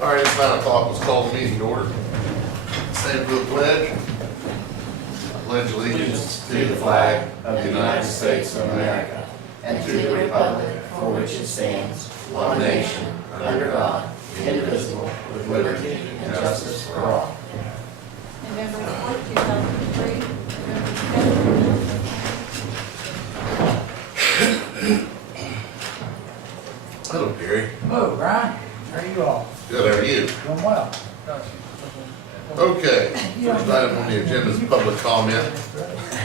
All right, it's 9 o'clock. Let's call the meeting to order. Stand for the pledge. I pledge allegiance To the flag of the United States of America and to the republic for which it stands, one nation, under God, indivisible, with liberty and justice for all. November 4th, 2003. November 10th. Hello, Gary. Hello, Brian. How are you all? Good, how are you? Doing well. Okay, first item on the agenda is public comment.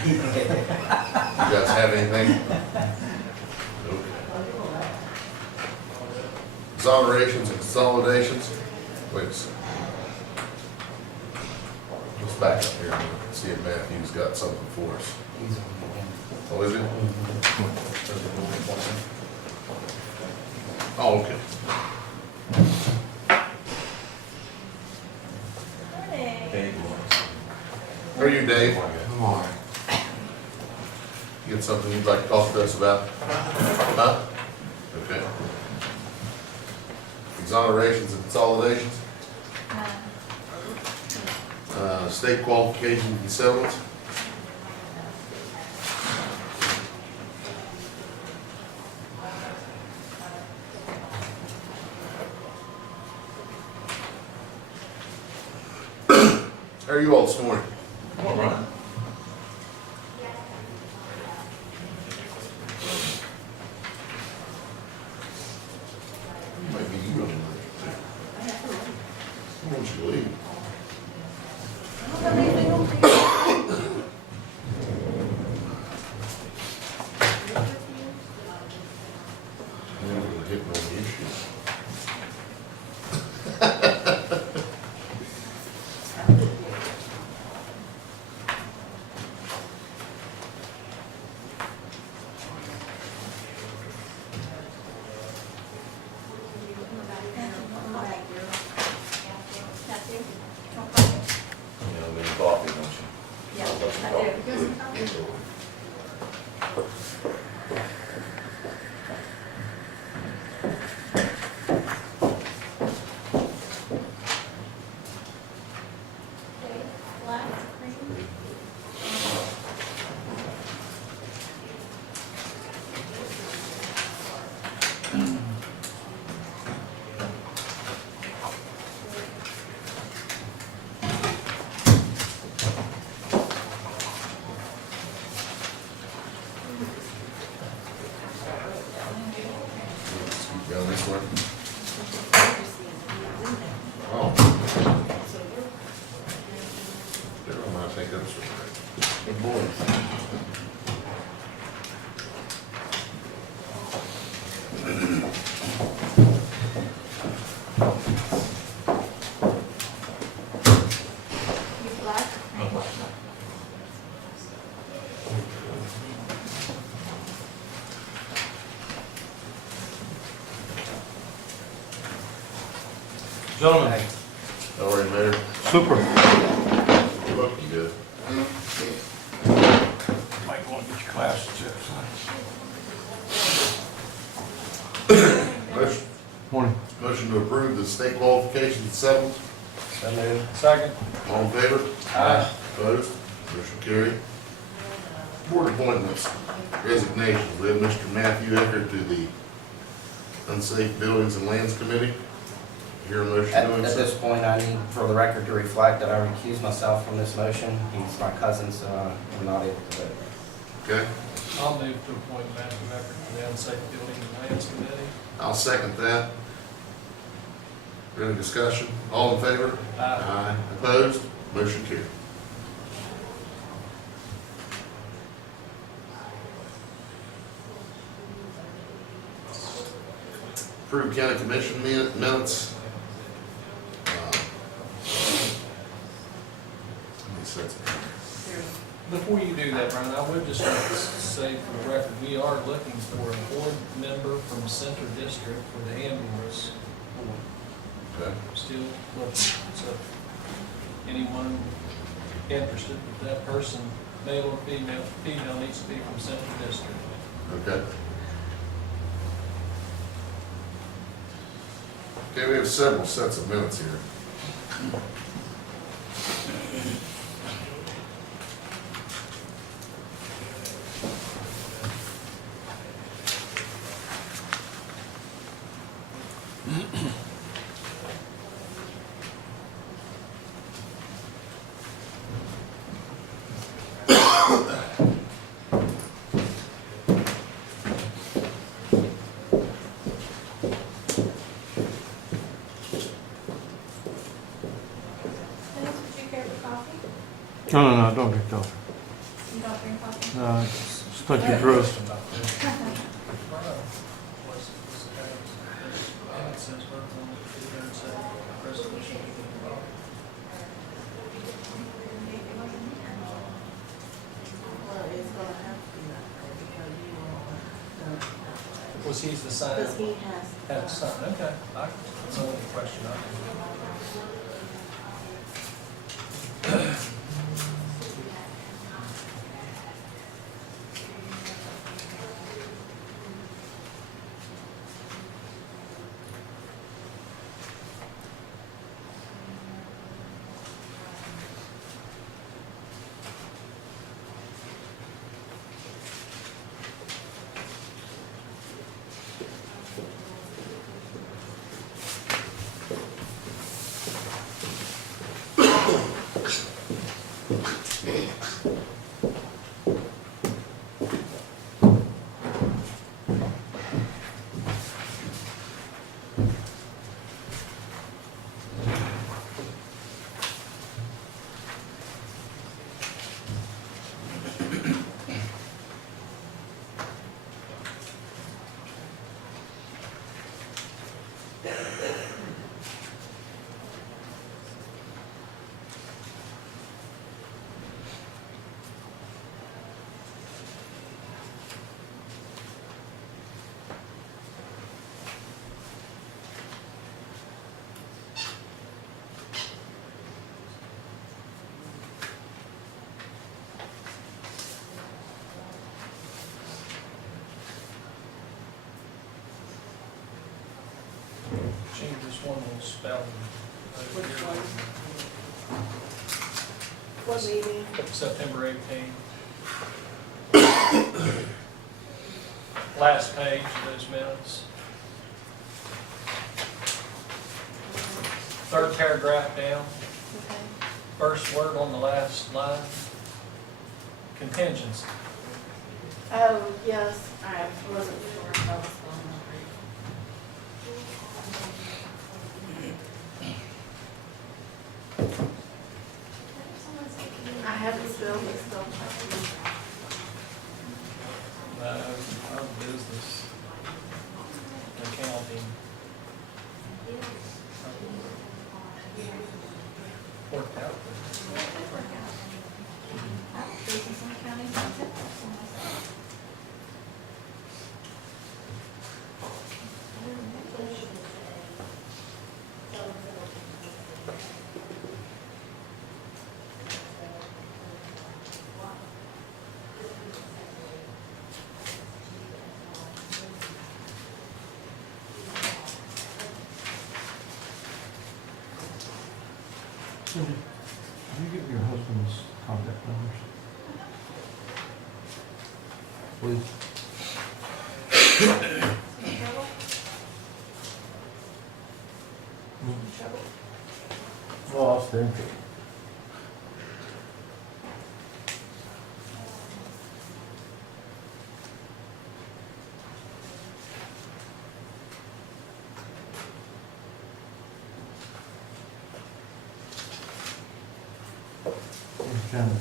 You guys have anything? Okay. Exonerations and consolidations. Wait a second. Let's back up here and see if Matthew's got something for us. Oh, is it? Oh, okay. How are you, Dave? I'm all right. You got something you'd like to talk to us about? Huh? Okay. Exonerations and consolidations, state qualifications and settlements. How are you all this morning? All right. Might be you running late. Why don't you leave? Never gonna hit no issues. You need coffee, don't you? Yeah, I'll let you I do. talk. Black, cream. Scoot down this one. Oh. Never mind, I think that's right. Good boys. You black? Gentlemen. How are you, Mayor? Super. Looking good. Might want to get your glasses checked, Motion, Morning. motion to approve the state qualifications and settlements. So moved. Second. All in favor? Aye. Opposed? Motion carried. Board appointments, resignations. We have Mr. Matthew Eckert to the Unsafe Buildings and Lands Committee. Hear a motion At doing so? this point, I need for the record to reflect that I recuse myself from this motion. He's my cousin, so I'm not able to vote. Okay, I'll move to appoint Matthew Eckert to the Unsafe Building and Lands Committee. I'll second that. Any discussion? All in favor? Aye. Opposed? Motion carried. Approved county commission minutes. Let me set some- Before you do that, Brian, I would just like to say for the record, we are looking for a board member from Center District for the ambulance board. Okay. Still looking, so anyone interested, if that person, male or female needs to be from Central District. Okay. Okay, we have several sets of minutes here. Dennis, would you care for coffee? No, don't drink coffee. You don't drink coffee? No, it's stuck your throat. Well, it's gonna have to be like that because you won't. Was he's the sign? Because he has. Have to sign, okay. That's the only question I have. Change this one little spelling. Which one? What meeting? September 18th. Last page of those minutes. Third paragraph down, Okay. first word on the last line. Contingency. Oh, yes, I wasn't sure if I was going to. I haven't spelled it, so. Our business. Accounting. Worked out. Business and accounting, that's it. Cindy, can you give your husband's contact numbers? Please. In trouble? In trouble? Well, I'll stay. Kind of.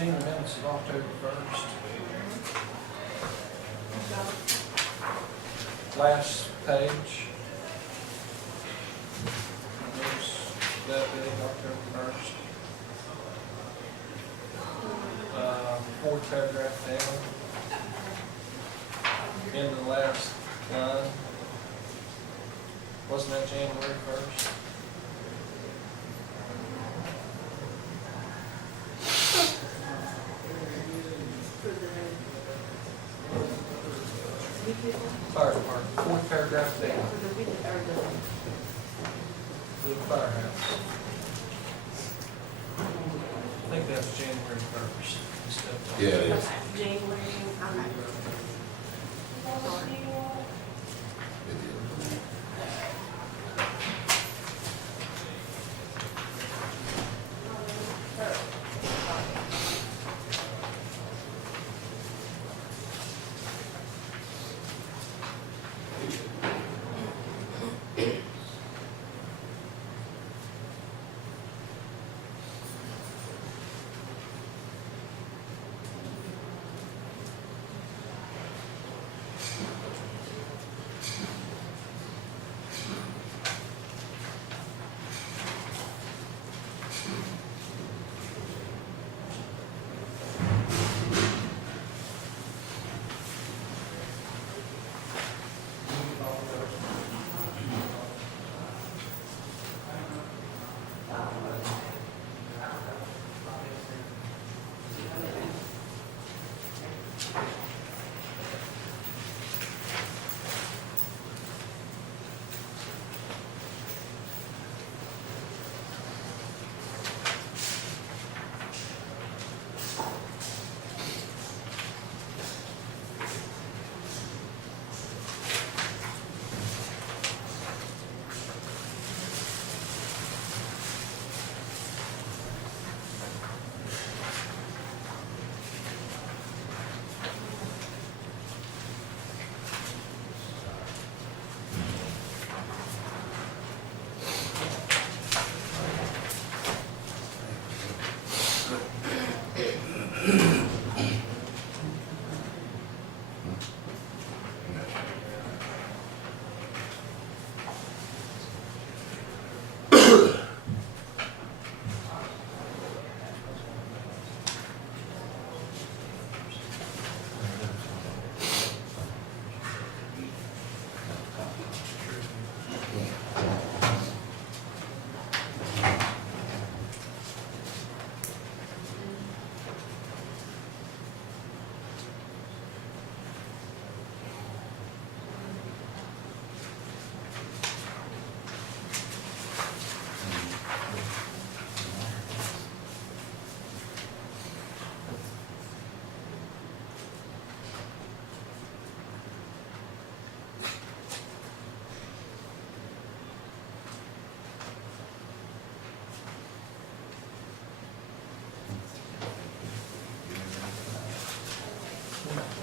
Gene, the minutes of October 1st. Last page. There's that big, October 1st. Fourth paragraph down. In the last line. Wasn't that January 1st? Fire department, fourth paragraph down, the firehouse. I think that's January 1st. Yeah, it is. January, okay. It is.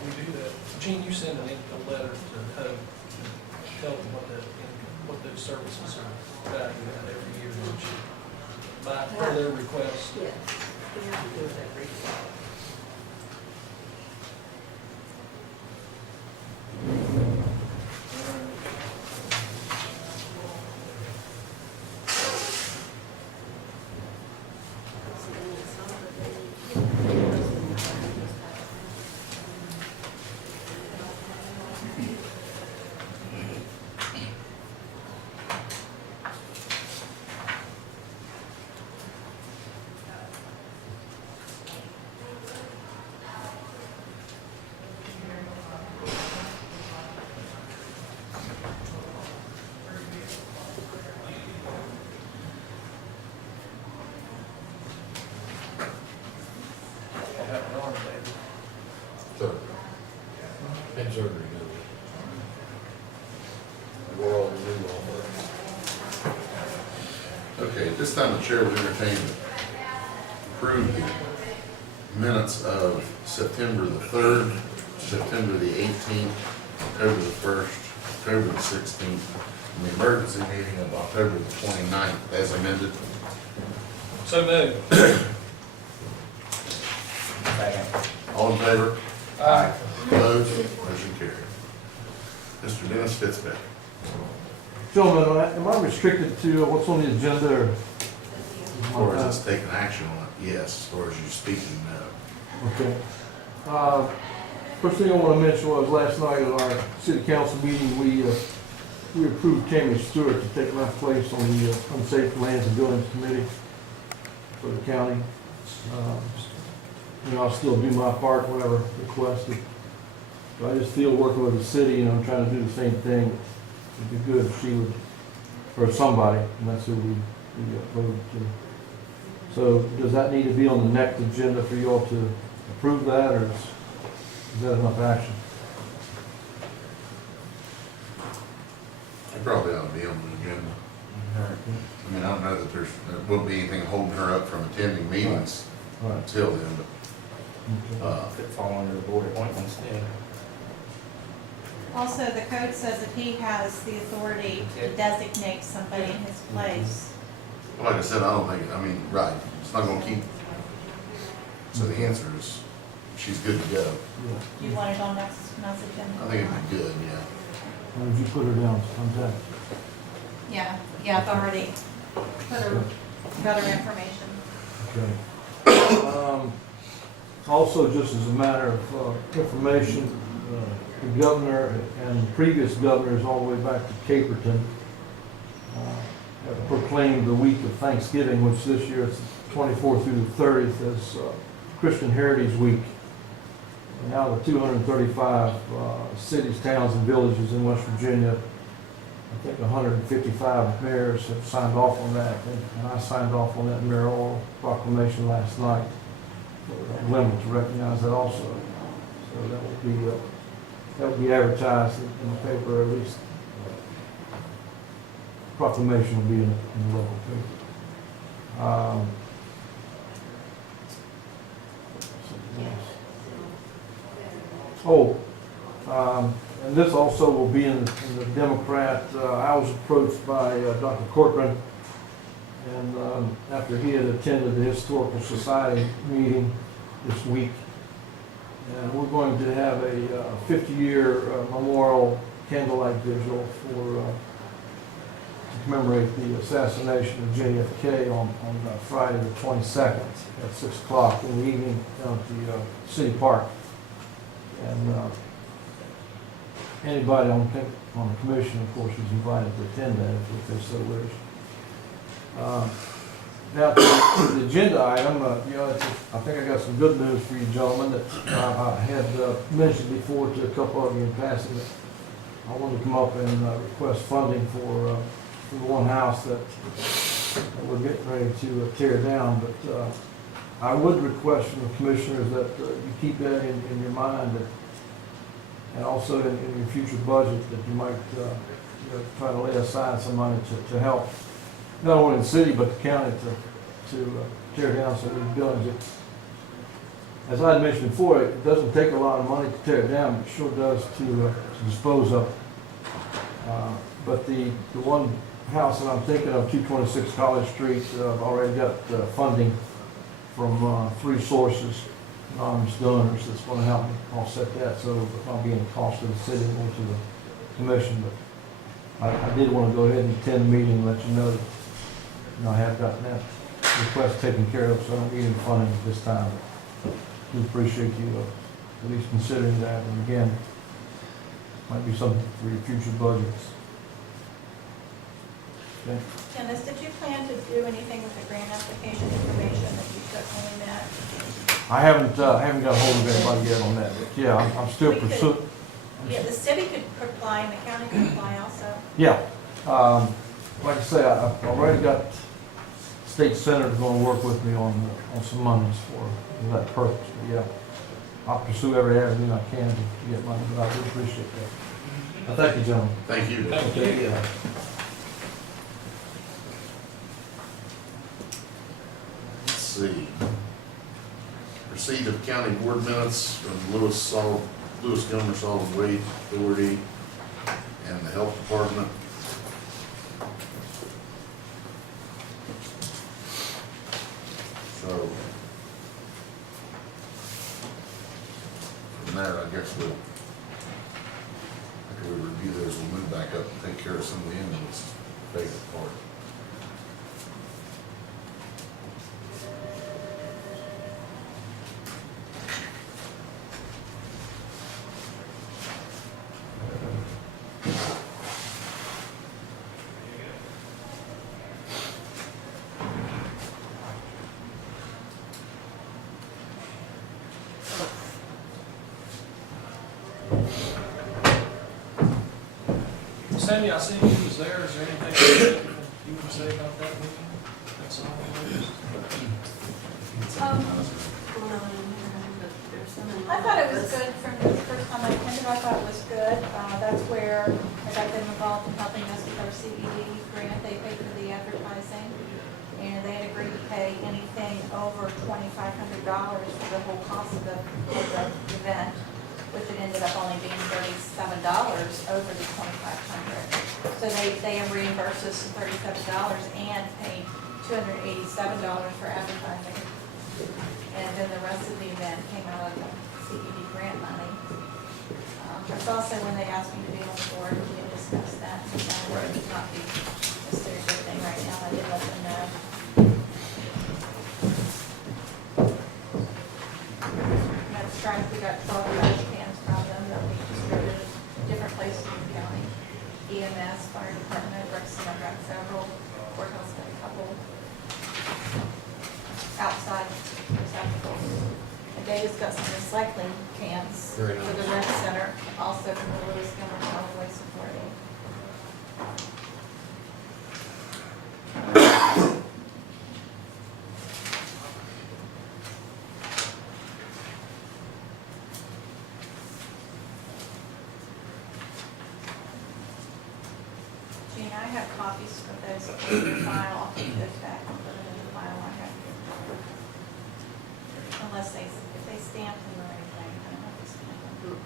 We do that. Gene, you send a letter to HUD, tell them what those services are valued at every year, don't you? By, per their request. Yes, we have to do it every year. I'll have an arm, baby. Sure. And surgery, we're all new on that. Okay, at this time, the chair would entertain to approve the minutes of September the 3rd, September the 18th, October the 1st, October the 16th, and the emergency meeting of October the 29th as amended. So moved. All in favor? Aye. Opposed? Motion carried. Mr. Dennis Fitzpatrick. Gentlemen, am I restricted to what's on the agenda or? As far as us taking action on it, yes. As far as you speaking, no. Okay. First thing I want to mention was last night at our city council meeting, we approved Tammy Stewart to take my place on the Unsafe Lands and Buildings Committee for the county. I'll still do my part, whatever requested. So I just feel working with the city, I'm trying to do the same thing. It'd be good if she would, or somebody, and that's who we voted to. So does that need to be on the next agenda for you all to approve that, or is that enough action? It probably ought to be on the agenda. I mean, I don't know that there won't be anything holding her up from attending meetings All right. until then, but, Okay. Could fall under the board appointments then. Also, the code says that he has the authority to designate somebody in his place. like I said, I don't think, I mean, right, it's not gonna keep. So the answer is, she's good to go. Yeah. Do you want it on next month's agenda? I think it'd be good, yeah. Why don't you put her down as contact? Yeah, I've already put her, got her information. Okay. Also, just as a matter of information, the governor and the previous governors all the way back to Caperton have proclaimed the week of Thanksgiving, which this year is 24th through the 30th, as Christian Heritage Week. And now the 235 cities, towns, and villages in West Virginia, I think 155 mayors have signed off on that, and I signed off on that mayoral proclamation last night. Women to recognize that also. So that will be advertised in the paper, at least proclamation will be in the local paper. And this also will be in the Democrat. I was approached by Dr. Corcoran, and after he had attended the Historical Society meeting this week, and we're going to have a 50-year memorial candlelight vigil to commemorate the assassination of JFK on Friday the 22nd at 6 o'clock in the evening down at the City Park. And anybody on the commission, of course, is invited to attend that if they so wish. Now, to the agenda item, I think I got some good news for you gentlemen that I had mentioned before to a couple of you in passing. That I wanted to come up and request funding for the one house that we're getting ready to tear down. But I would request from the commissioners that you keep that in your mind, that, and also in your future budget, that you might try to lay aside some money to help not only the city but the county to tear down some of these buildings. As I had mentioned before, it doesn't take a lot of money to tear it down, but it sure does to dispose of. But the one house that I'm thinking of, 226 College Street, I've already got funding from 3 sources, anonymous donors, that's going to help me offset that, so it won't be any cost to the city or to the commission. But I did want to go ahead and attend the meeting and let you know that I have gotten that request taken care of, so I don't need any funding at this time. We appreciate you at least considering that, and again, might be something for your future budgets. Okay. Dennis, did you plan to do anything with the grant application information that you took when we met? I haven't got a hold of anybody yet on that, but yeah, I'm still We could- pursuing. Yeah, the city could apply and the county could apply also. Yeah, like I say, I've already got state senators going to work with me on some monies for that purpose. But yeah, I'll pursue every avenue I can to get money, but I do appreciate that. Thank you, gentlemen. Thank you. Thank you. Okay, yeah. Let's see. Receipt of county board minutes from Lewis Gilmer Solid Waste Authority and the Health Department. So, contracts, but after we review those, we'll move back up and take care of some of the ambulance favorite part. Sammy, I see you was there, is there anything you want to say about that meeting? That's all. I thought it was good from the first time I attended, I thought it was good. That's where I got them involved in helping us with our CED grant. They paid for the advertising. And they had agreed to pay anything over $2,500 for the whole cost of the event, which it ended up only being $37 over the $2,500. So they reimbursed us $37 and paid $287 for advertising. And then the rest of the event came out of the CED grant money. That's also when they asked me to be on the board, we had discussed that, and that would not be necessarily a good thing right now, I did let them know. That's right, we got 12 trash cans from them that we distributed different places in the county. EMS, fire department, rec center got several, courthouse got a couple. Outside receptacles. And David's got some recycling cans for Very nice. the rec center, also from the Lewis Gilmer Solid Waste Authority. Gene, I have copies of those in the file, I'll put those back and put them in the file I have here. Unless if they stamp them or anything, I don't know if they stamp them.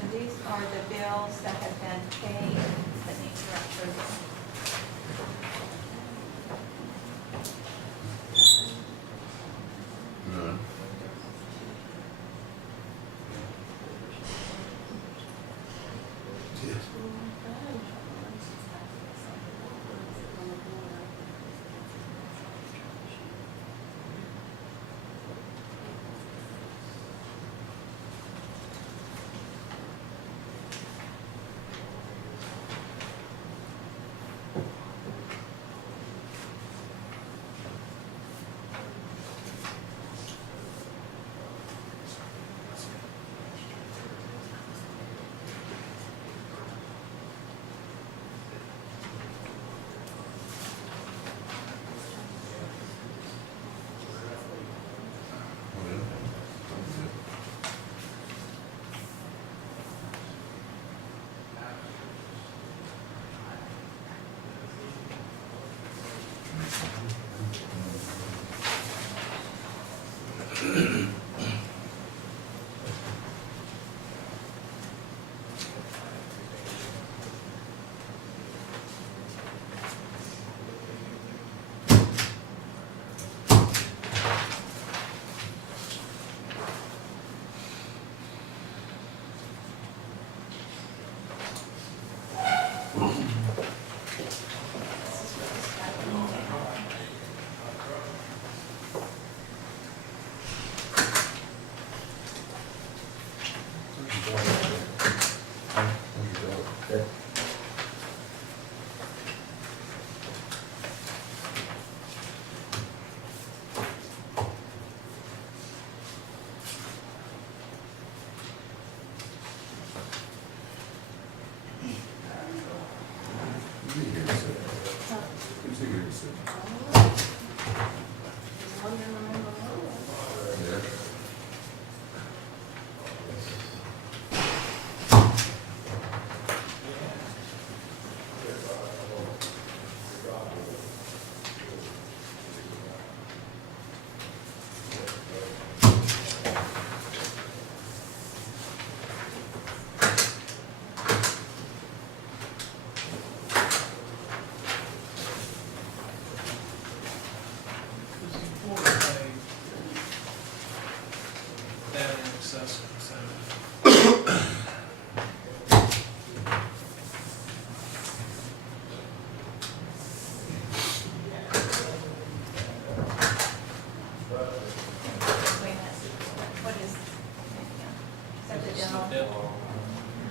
And these are the bills that have been paid that need your approval. None. Yes.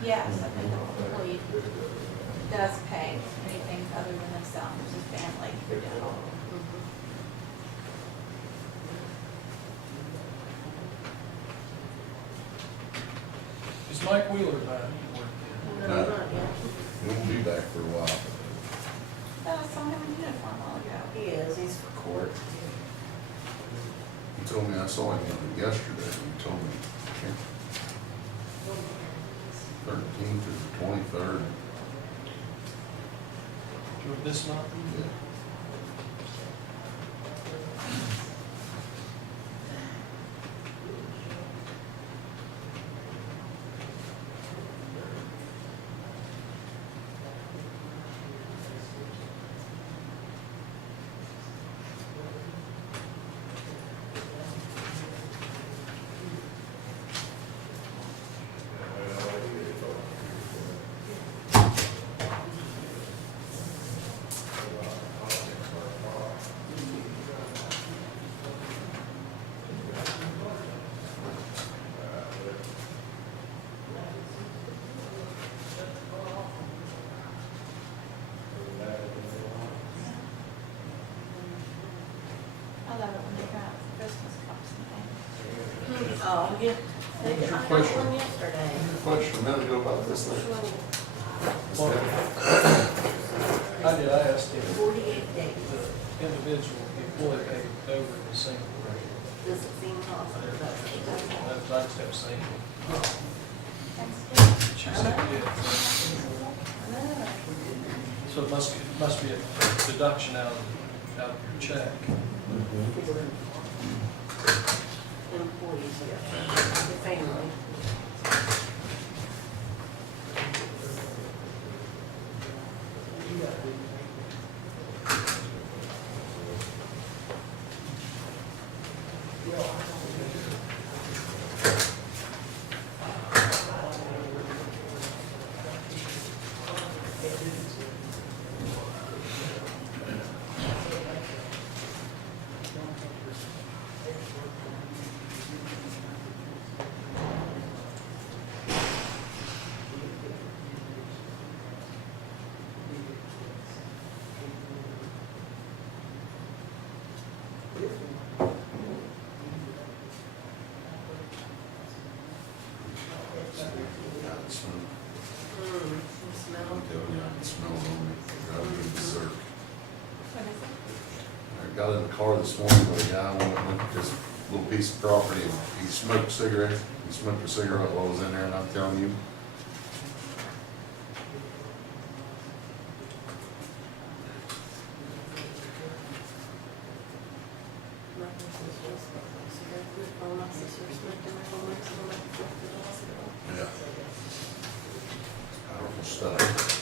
Yes, I think the employee does pay anything other than themselves, his family, for dental. Is Mike Wheeler back? Working? No, No. not yet. He won't be back for a while. Oh, I saw him in uniform a while ago. He is, he's for court. He told me, I saw him yesterday, he told me, 13th to the 23rd. Of this month? Yeah. I love it when they got Christmas cups and things. Oh, yeah. They What's got your I got question? one yesterday. Question a minute ago about this thing. Well, I did, I asked him, 48 days. the individual employee paid over the single rate. Does it seem possible? That's what it does. I just have seen it. Thanksgiving. She said, yeah. I know. So it must be a deduction out of your check. Employees, yeah. The family. I smell You smell? I'm telling you, I can smell it on me. Driving me berserk. What is it? I got in the car this morning with a guy went to this little piece of property and he smoked cigarettes. He smoked a cigarette while I was in there, and I'm telling you, My sister smoked a cigarette. Oh, my sister smoked in my home next to the hospital. yeah. Powerful stuff.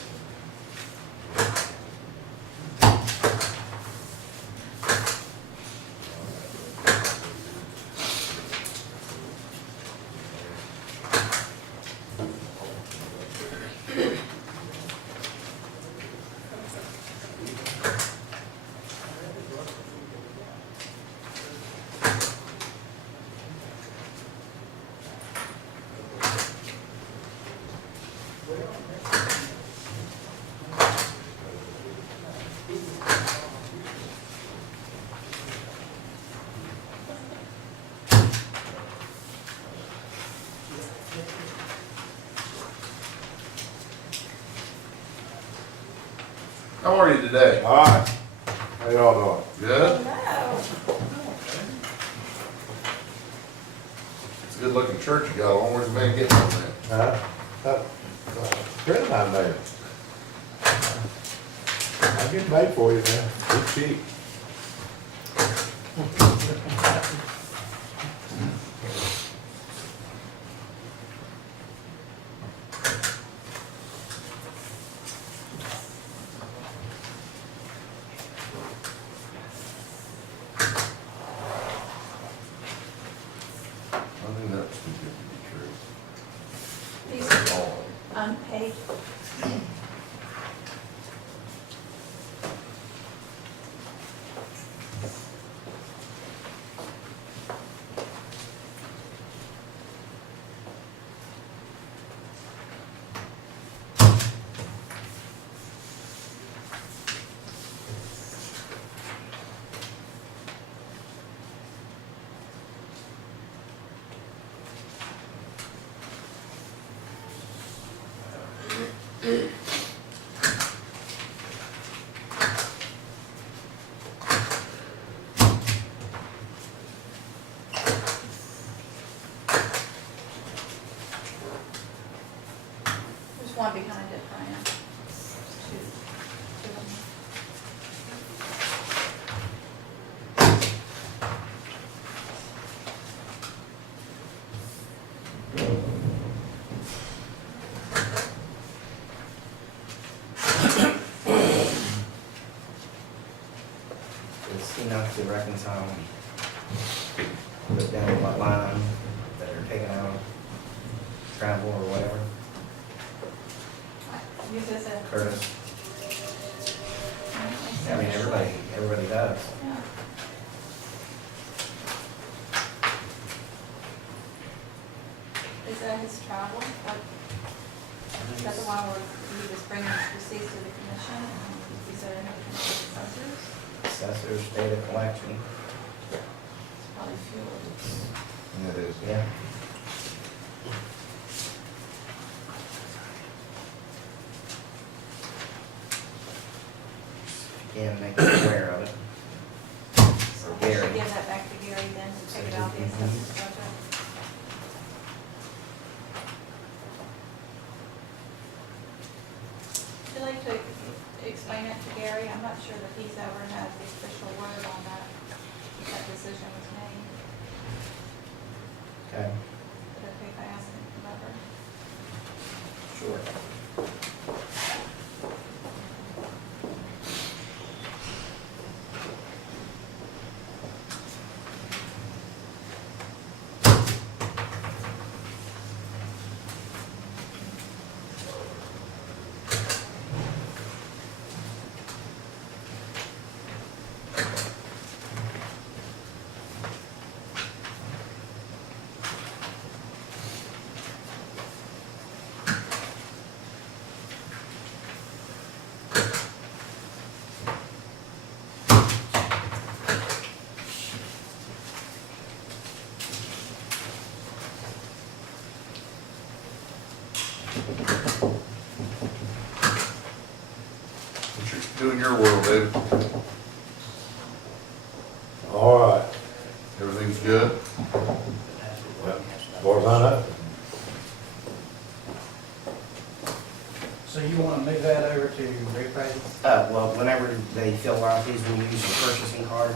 How are you today? All right. How y'all doing? Good? Hello. It's a good looking church you got on. Where's the man getting on that? Friend of mine there. I'll get it made for you, man. It's cheap. I think that's too good to be true. These are All unpaid. There's one behind it, Brian. Two of them. Is he not to reconcile, put down what line that are taken out, travel or whatever? Use this as. Curtis, I mean, everybody does. Yeah. Is that his travel? What, is that the one where he was bringing his receipts to the commission? And he said, I have to come to the assessors? Assessors, data collection, It's probably fuel. It is. yeah. Again, make them aware of it. So Or we should Gary. give that back to Gary then to take it out the assessors budget. Would you like to explain it to Gary? I'm not sure that he's ever had the official word on that, if that decision was made. Okay, Is it okay if I ask him to come over? sure. What you do in your world, David? All right. Everything's good? Yep. As far as I know. So you want to move that over to reappraisal? Well, whenever they fill out these, when you use your purchasing card,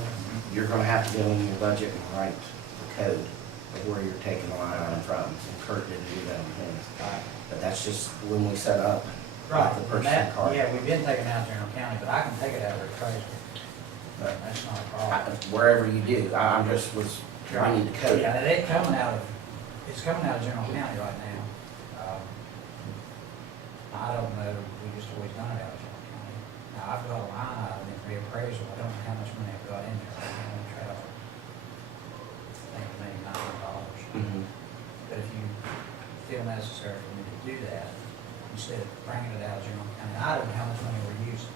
you're gonna have to go in your budget and write the code of where you're taking the line item from. And Kurt didn't do that on his. Right. But that's just when we set up Right. the and purchasing that- card. Yeah, we've been taking out general county, but I can take it out of reappraisal. But That's not a I- problem. wherever you do, I'm just I need the code. Yeah, and it's coming out of general county right now. I don't know, we just always done it out of general county. Now, I've got a line item in reappraisal, I don't know how much money I've got in there, I can't travel. I think maybe $900. Mhm. But if you feel necessary for me to do that, instead of bringing it out of general county, I don't know how much money we're using.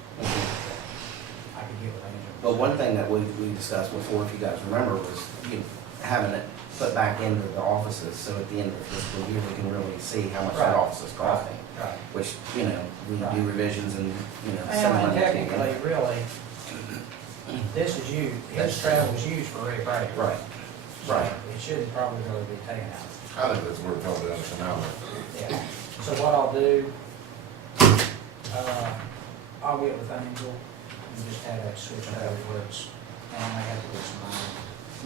I could get with Angel. But one thing that we discussed before, if you guys remember, was having it put back into the offices, so at the end of the fiscal year, we can really see how much that Right. office is costing. Right. Which, we Right. do revisions and, send And money to technically, them. really, this is used, his travel is used for reappraisal. Right, right. It shouldn't probably really be taken out. I think that's worth probably down to an hour. Yeah. So what I'll do, I'll get with Angel and just have that switch over where it's, and I may have to do some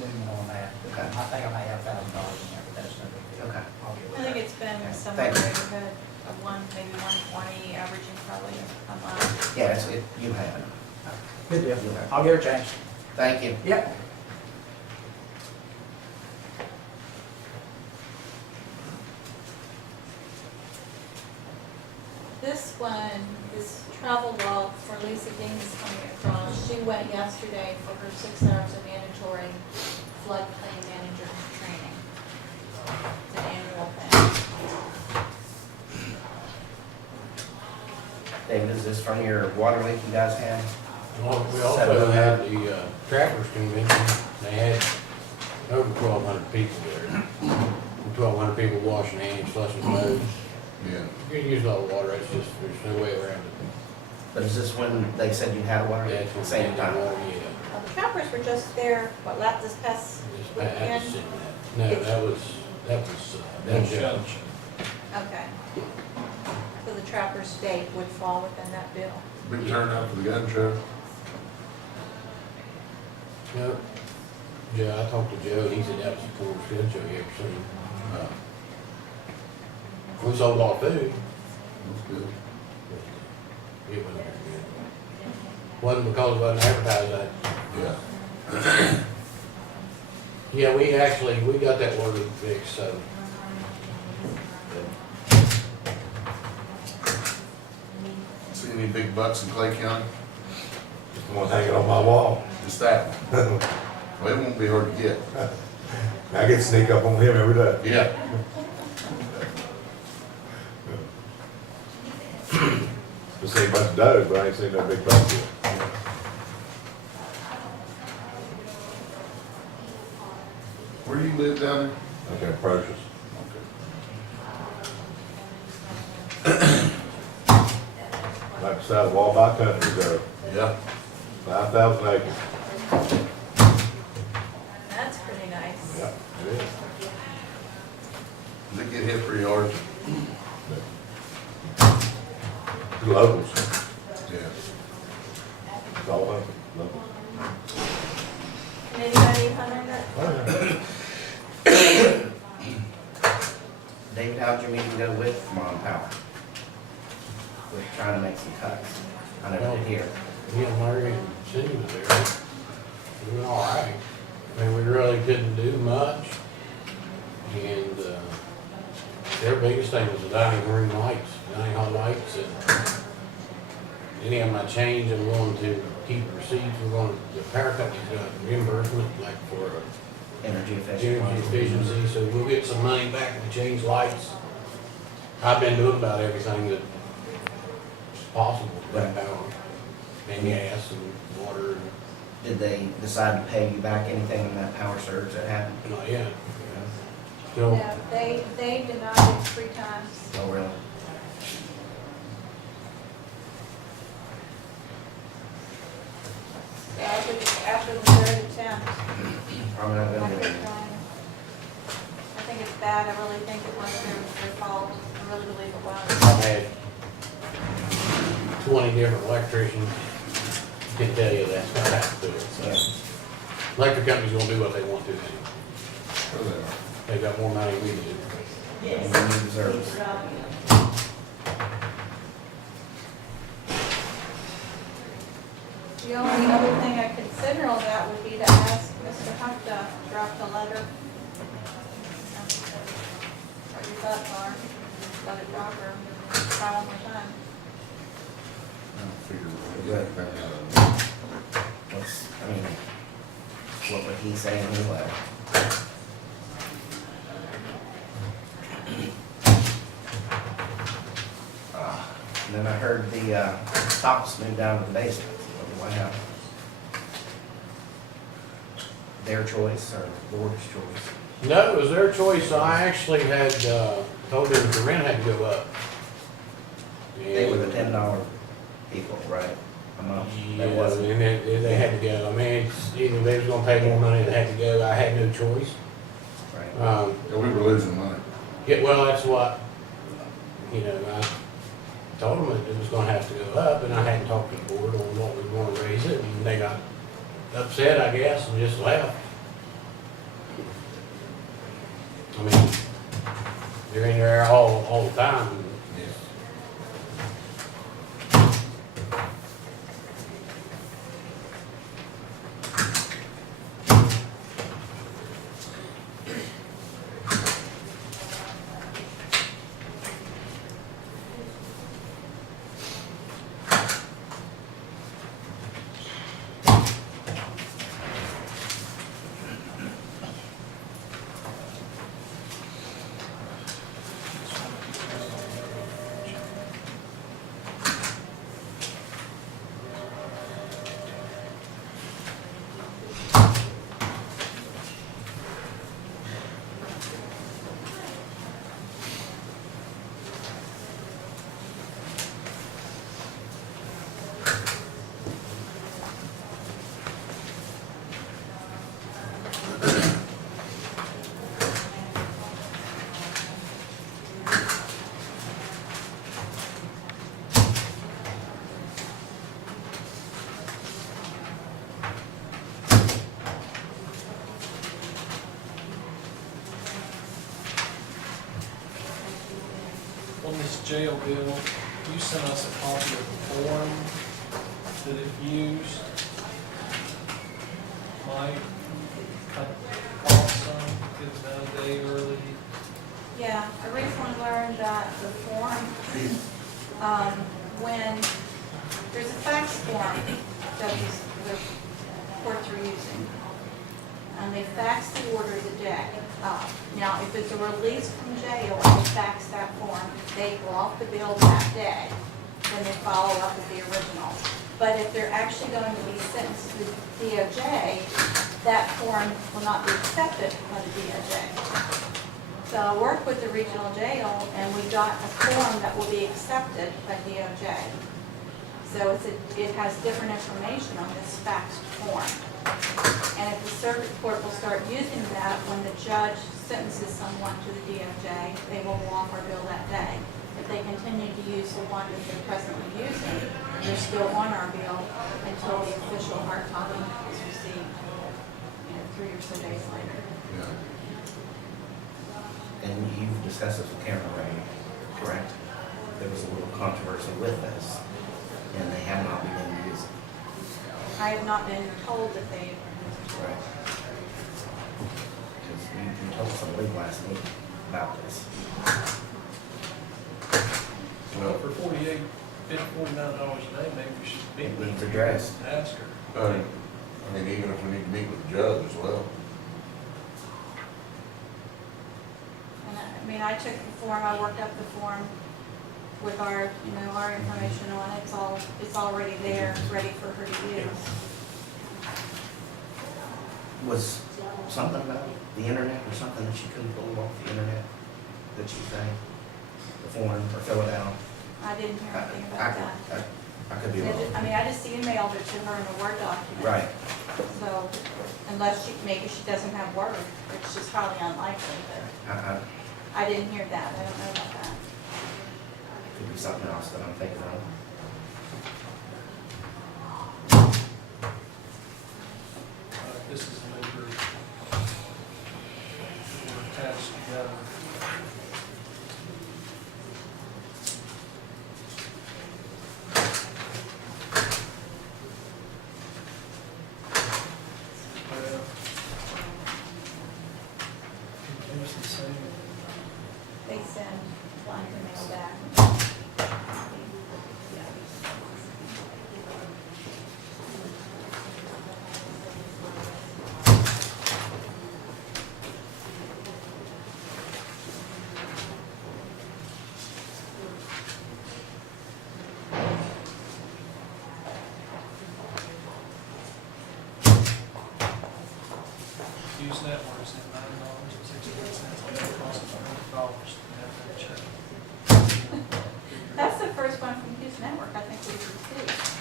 movement on that. Okay. I think I may have $1,000 in there, but that's no big deal. Okay. I'll get with I think that. it's been somewhere in Thank the you. neighborhood of maybe 120, averaging probably a month. Yeah, you have it. Good deal. Okay. I'll get her changed. Thank you. Yep. This one, this travel log for Lisa King is coming across. She went yesterday for her 6 hours of mandatory floodplain manager training. It's an annual thing. David, is this from your water leak you guys had? Well, we also had the trappers convention, they had over 1,200 people there. 1,200 people washing hands, flushing hose. Yeah. You can use a lot of water, it's just, there's no way around it. But is this when they said you had water That's at the when same we did time? water, yeah. The trappers were just there, what, this past Just pa- I weekend? just seen that. No, that was, That's Judge. Judge. Okay. So the trapper's date would fall within that bill. Big turnout for the gun show. No. Yeah, I talked to Joe, he said that was the coolest gun show he ever seen. We sold a lot of food. That's good. It wasn't very good. Wasn't because it wasn't advertised, Yeah. yeah, we got that water fixed, so. See any big bucks in Clay County? Just the one hanging on my wall. Just that one. Well, it won't be hard to get. I get to sneak up on him every day. Yeah. Just seen a bunch of does, but I ain't seen no big bucks yet. Where do you live down Okay, purchase. there? Right beside the Wabash Country Reserve, Yeah. 5,000 acres. That's pretty nice. Yeah, it is. Does it get hit pretty hard? The locals, Yeah. it's all local, locals. And anybody hunting that? David, how'd your meeting go with Mon Power? We're trying to make some cuts. I never did hear. Yeah, Larry and Cindy was there. We went all right. I mean, we really couldn't do much. And, their biggest thing was the dining room lights, dining hall lights. And any of them I change, I'm going to keep receipts. We're going, the power company's got reimbursement, like for Energy efficient. energy efficiency, so we'll get some money back if we change lights. I've been doing about everything that's possible with that power. And gas and water and Did they decide to pay you back anything in that power surge that happened? not yet. Still, No, they denied it 3 times. Oh, really? So I think after the 3rd attempt, Probably not I gonna do think, anything. I think it's bad. I really think it was their fault. I really believe it was. I've had 20 different electricians can tell you that's what happened to it, so. Electric company's gonna do what they want to anyway. Sure they are. They got more money than we do. And you need reserves. The only other thing I consider on that would be to ask Mr. Huck to draft a letter. What your thoughts are, let it drop or try one more time. Good. What's, I mean, what would he say in his letter? And then I heard the tops moved down to the basement. What happened? Their choice or the board's choice? No, it was their choice. I actually had, told them the rent had to go up. They were the And- $10 people, right? A month? Yeah, That wasn't. and they had to go. I mean, either they was gonna pay more money, they had to go. I had no choice. Right. Yeah, we were losing money. Yeah, well, that's what, you know, I told them it was gonna have to go up, and I hadn't talked to the board on what we were gonna raise it, and they got upset, I guess, and just left. I mean, they're in there all the time. jail bill, you sent us a copy of the form that it used. Might cut costs some, get it done a day early. Yeah, I recently learned that the form, when there's a fax form that the courts are using, and they fax the order the day. Now, if it's a release from jail, they fax that form, they go off the bill that day, then they follow up with the original. But if they're actually going to be sentenced to the DOJ, that form will not be accepted by the DOJ. So I worked with the regional jail, and we got a form that will be accepted by DOJ. So it has different information on this faxed form. And if the circuit court will start using that when the judge sentences someone to the DOJ, they will go off our bill that day. If they continue to use the one that they're presently using, they're still on our bill until the official hard copy is received, 3 or so days later. Yeah. And you've discussed this with Cameron, Ray, correct? There was a little controversy with this, and they have not begun to use it. I have not been told that they. Right. Because you told us, I believe, last meeting about this. Well, for $49 a day, maybe we should meet It with needs her. addressed. Ask her. I mean, even if we need to meet with the judge as well. And I mean, I took the form, I worked up the form with our, our information on it. It's already there, ready for her to use. Was something about the internet or something that she couldn't pull off the internet that you think? The form or fill it out? I didn't hear anything about that. I could be wrong. I just emailed it to her in a Word document. Right. So, unless maybe she doesn't have Word, which is highly unlikely, but I didn't hear that. I don't know about that. Could be something else that I'm thinking of. This is the new group. We're attached together. Well, here's the same. They send one email back. Use networks at $9.68. That costs $100 to have that check. That's the first one from Hughes Network I think we've received.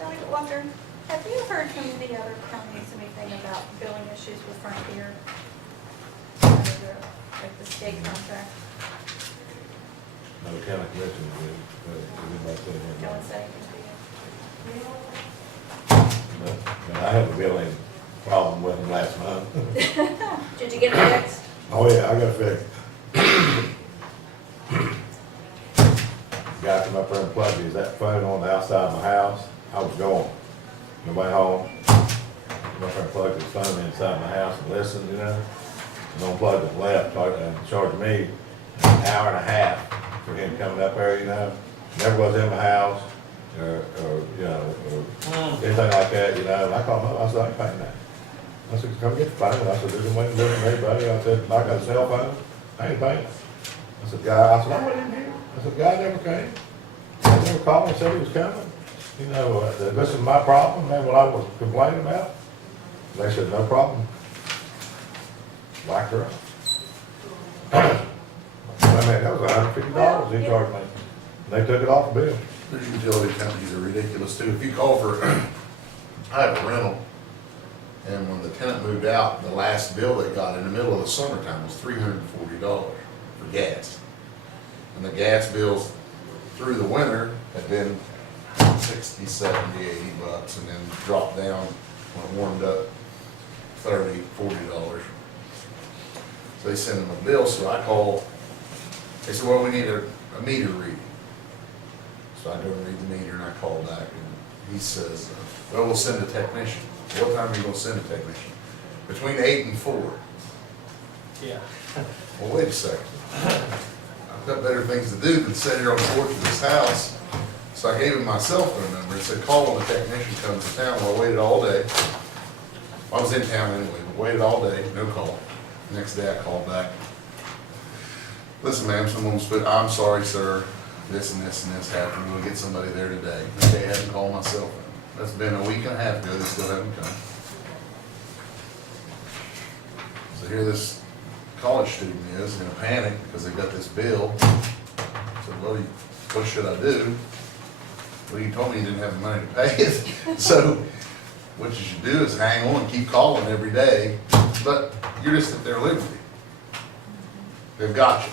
Dr. Walker, have you heard from the other counties anything about billing issues with Frontier? Like the state contract? No, the county commission did, anybody said No one anything. say But I had a billing problem with them last month. Did you get it fixed? Oh, yeah, I got it fixed. Guy come up there and plugged his that phone on the outside of my house. I was gone. Nobody home. Come up there and plugged his phone inside my house and listened, and unplugged it left, and charged me an hour and a half for him coming up there, Never was in my house, or anything like that, And I called him up, I said, I ain't paying that. I said, come get the phone. I said, there's no way to look at me, buddy. I said, I got a cell phone, I ain't paying it. I said, I said, I wasn't here. I said, guy never came. He never called me, said he was coming. This is my problem, man, what I was complaining about. They said, no problem. Whacked her up. That was $150 he charged me. They took it off the bill. There's utility companies are ridiculous too. If you call for, I have a rental, and when the tenant moved out, the last bill they got in the middle of the summertime was $340. for gas. And the gas bills through the winter had been 60, 70, 80 bucks, and then dropped down when it warmed up, $30, $40. So they send them a bill, so I call, they said, well, we need a meter reading. So I go and read the meter and I call back and he says, well, we'll send a technician. What time are you gonna send a technician? Between 8 and 4. Yeah. Well, wait a second. I've got better things to do than sit here on the porch of this house. So I gave him my cell phone number and said, call when the technician comes to town. Well, I waited all day. I was in town anyway, but waited all day, no call. Next day I called back. Listen, ma'am, someone's put, I'm sorry, sir, this and this and this happened. We'll get somebody there today. Okay, I haven't called my cell phone. That's been a week and a half ago, they still haven't come. So here this college student is in a panic because they got this bill. Said, well, what should I do? Well, you told me you didn't have the money to pay it. So what you should do is hang on and keep calling every day, but you're just at their liberty. They've got you.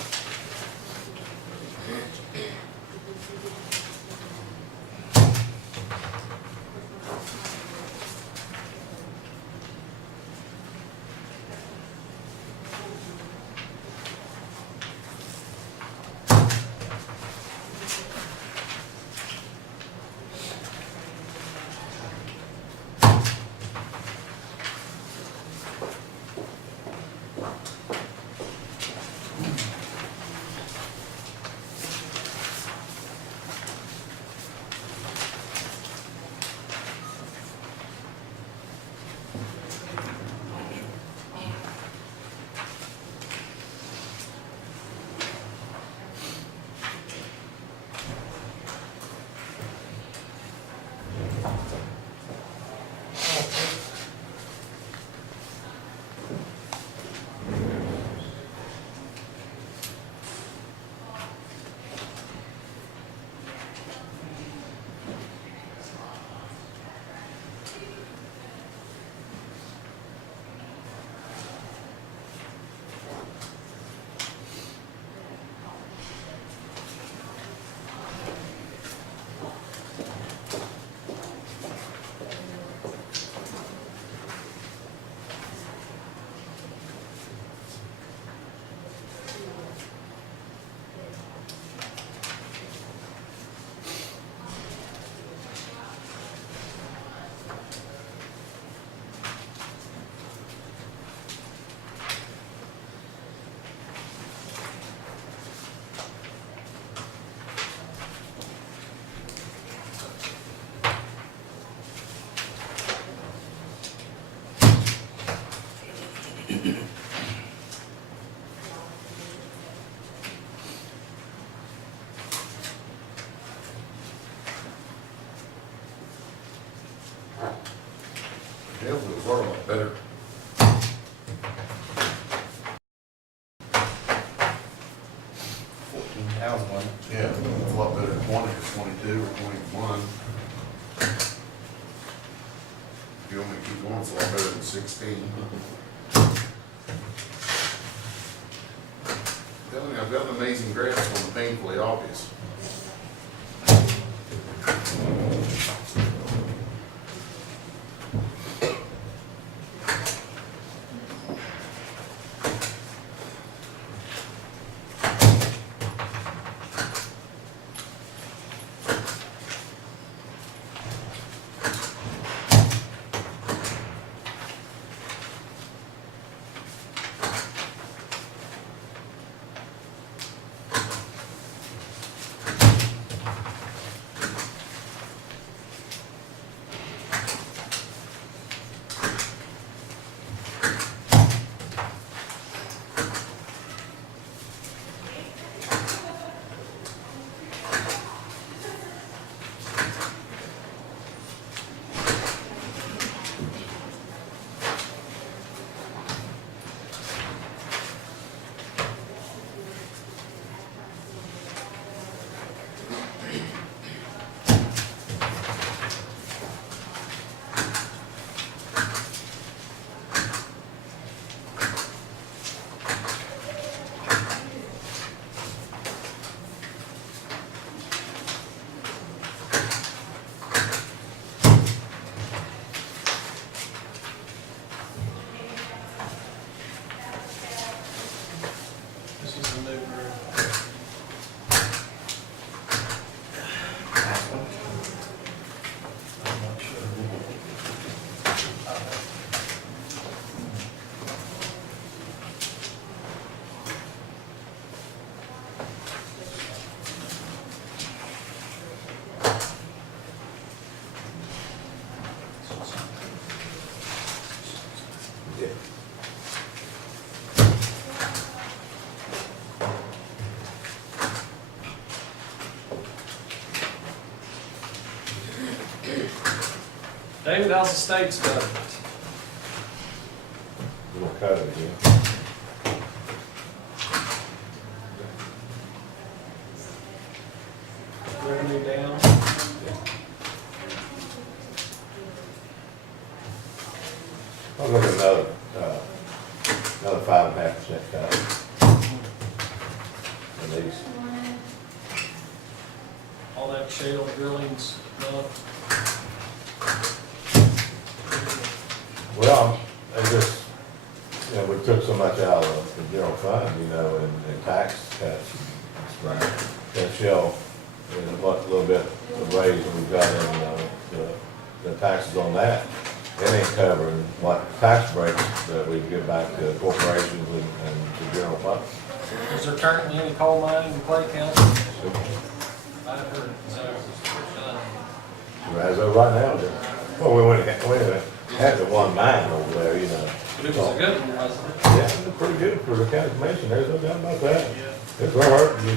Jail bills are a lot better. Yeah, a lot better than 20 or 22 or 21. If you want me to keep going, it's a lot better than 16. Telling you, I've got an amazing grasp on the painfully obvious. David, how's the state's government? We're gonna cut it again. Revenue down? I'm looking at another 5.5% cut. At least. All that shale drilling's done. Well, I just, we took so much out of the general fund, and tax cuts. That shell, a little bit of raise that we've got in, the taxes on that. It ain't covering what tax breaks that we give back to corporations and the general fund. Is there currently any coal mining in Clay County? I've heard so. As of right now, well, we had the one mine over there, But it was a good one, wasn't it? Yeah, it's pretty good for the county commission, there's no doubt about that. If we're hurting,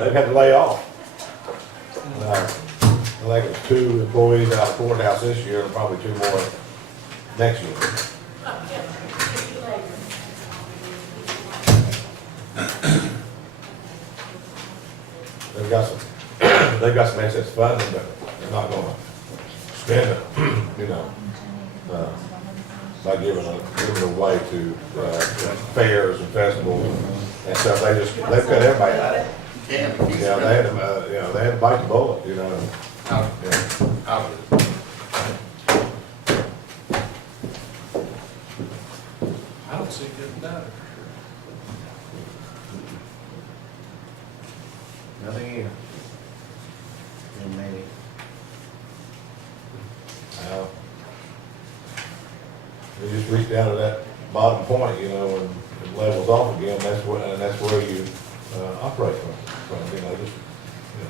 they've had to lay off. I think it was 2 employees out of the courthouse this year and probably 2 more next year. They've got some excess funding, but they're not gonna spend it, by giving it away to fairs and festivals and stuff. They cut everybody out. Can't. Yeah, they had to bite the bullet, Out, Yeah. out of it. I don't see it getting better. Nothing here. And maybe. They just reach down to that bottom point, and it levels off again. That's where you operate from.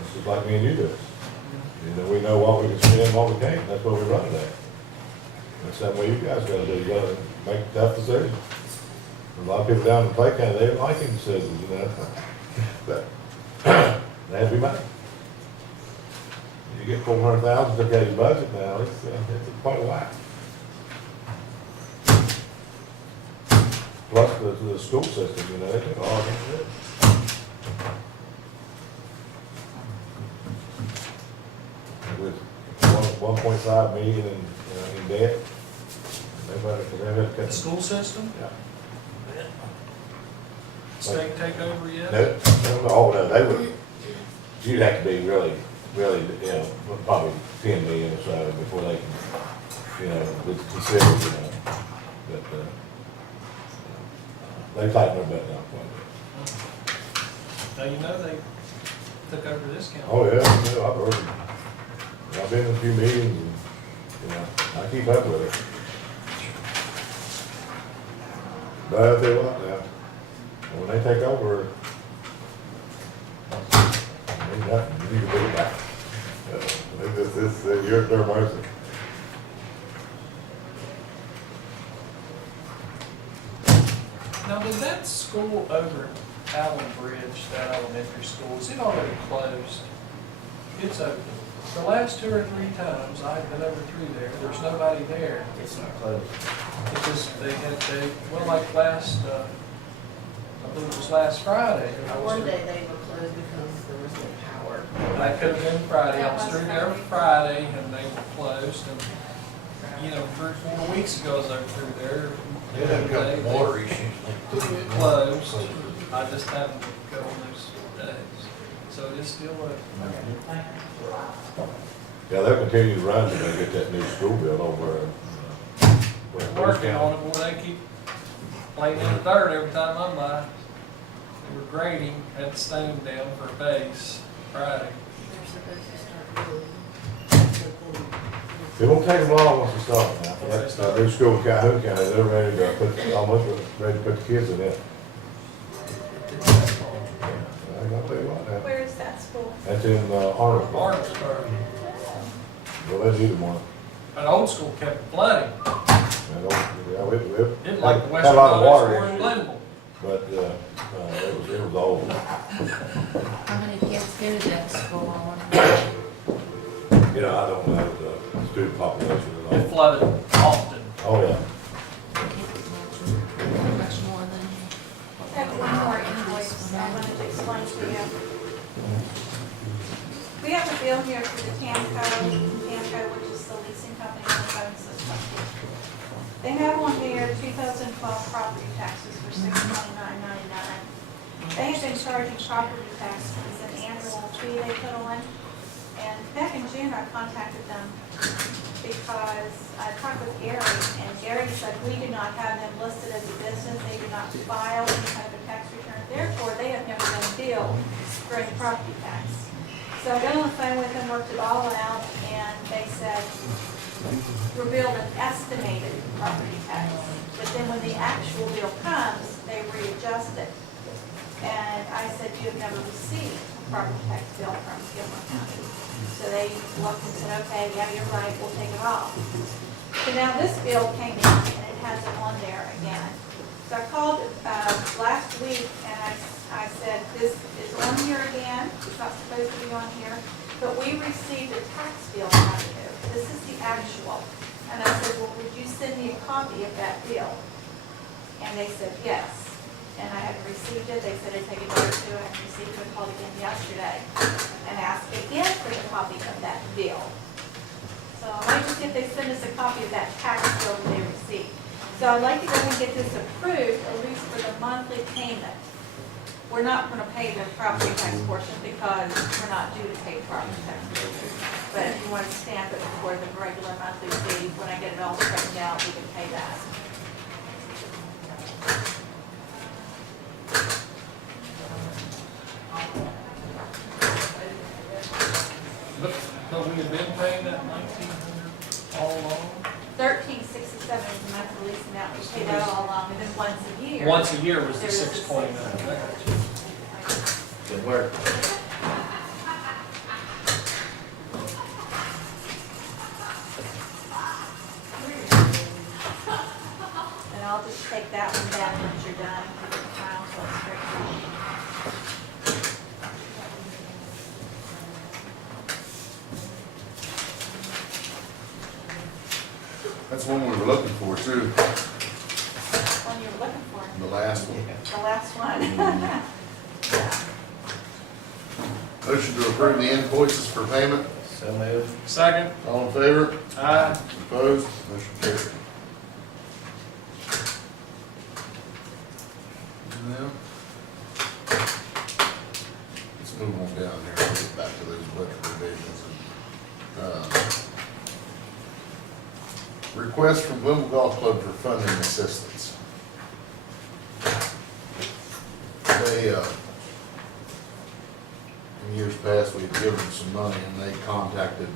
It's just like me and you do. We know what we can spend, what we can't. And that's where we run it at. That's something what you guys got to do. You got to make tough decisions. A lot of people down in Clay County, they don't like any decisions, but they have to be made. You get 400,000 to get your budget now. It's quite a whack. Plus the school system, they do all they do. With 1.5 million in debt. They The school system? Yeah. State take over yet? No, they would, you'd have to be really, probably 10 million or so before they can, would consider, but, they tighten their belt down quite a bit. Now, they took over this county. Oh, yeah, I've heard them. I've been in a few meetings and, I keep up with it. But I'll tell you what now, when they take over, ain't nothing, you need to put it back. You're at their mercy. Now, did that school over at Allen Bridge, that elementary school, is it already closed? It's open. The last 2 or 3 times I've been over through there, there's nobody there. It's not closed. It just, like last, I believe it was last Friday. I was One day they were closed because there was no power. That could have been Friday. I was through there Friday and they were closed. And, 3 or 4 weeks ago, as I was through there, They had a couple they water issues. closed. I just haven't go on those days. So it is still open. Yeah, they'll continue to run till they get that new school built over. We're working on it, boy, they keep laying in the dirt every time I'm by. They were grading, had the stone down for a base Friday. They're supposed to start really. It won't take them long once they start now. That new school in Calhoun County, they're ready to almost ready to put the kids in it. I'll tell you what now. Where is that school? That's in Arnold. Martinsburg. Well, they need them one. But old school kept flooding. It like the Had western a lot of water Iowa in it, Glenville. but it was old. How many kids go to that school? I don't know the student explain to you. We have a bill here for the TAMCO, which is the leasing company in the phone system. They have on here 2012 property taxes for $629.99. They have been charging property tax as an annual fee they put on. And back in June, I contacted them because I talked with Gary, and Gary said we do not have them listed as a business. They do not file any type of tax return. Therefore, they have never been billed for any property tax. So I got on the phone with them, worked it all out, and they said, we're billed an estimated property tax. But then when the actual bill comes, they readjust it. And I said, you have never received a property tax bill from Gilmer County. So they looked and said, okay, yeah, you're right, we'll take it off. So now this bill came in, and it has it on there again. So I called last week, and I said, this is on here again, it's not supposed to be on here, but we received a tax bill out of it. This is the actual. And I said, well, would you send me a copy of that bill? And they said, yes. And I had received it, they said it'd take a day or two, I had received it, called again yesterday, and asked again for the copy of that bill. So I might just see if they send us a copy of that tax bill that they received. So I'd like to go ahead and get this approved, at least for the monthly payment. We're not gonna pay the property tax portion because we're not due to pay property tax portion. But if you want to stamp it for the regular monthly fee, when I get it all straightened out, we can pay that. But we have been paying that 1,900 all along? 1367 is the monthly lease amount, we pay that all along, and then once a year. Once a year was the there is a 629. Good work. And I'll just take that one down once you're done, keep it file so it's straight out. That's one we were looking for too, One you were looking for, the last one. the last one. Yeah. Motion to approve the invoices for payment. So moved. Second. All in favor? Aye. Opposed? Motion carried. Now, let's move on down here, we'll get back to those budget revisions. Request from Gilmer Golf Club for funding assistance. They, in years past, we've given them some money, and they contacted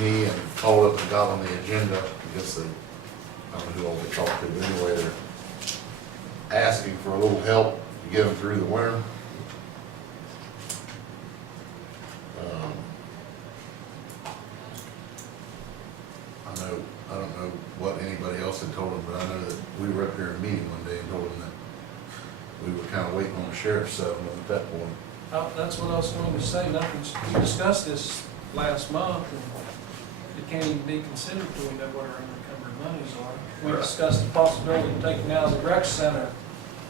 me and followed up and got on the agenda. I guess they, I don't know who all they talked to, but anyway, they're asking for a little help to get them through the winter. I don't know what anybody else had told them, but I know that we were up here in a meeting one day and told them that we were kind of waiting on the sheriff's settlement at that point. That's what I was going to say, nothing's, we discussed this last month, and it can't even be considered till we know what our unencumbered monies are. We discussed the possibility of taking out the rec center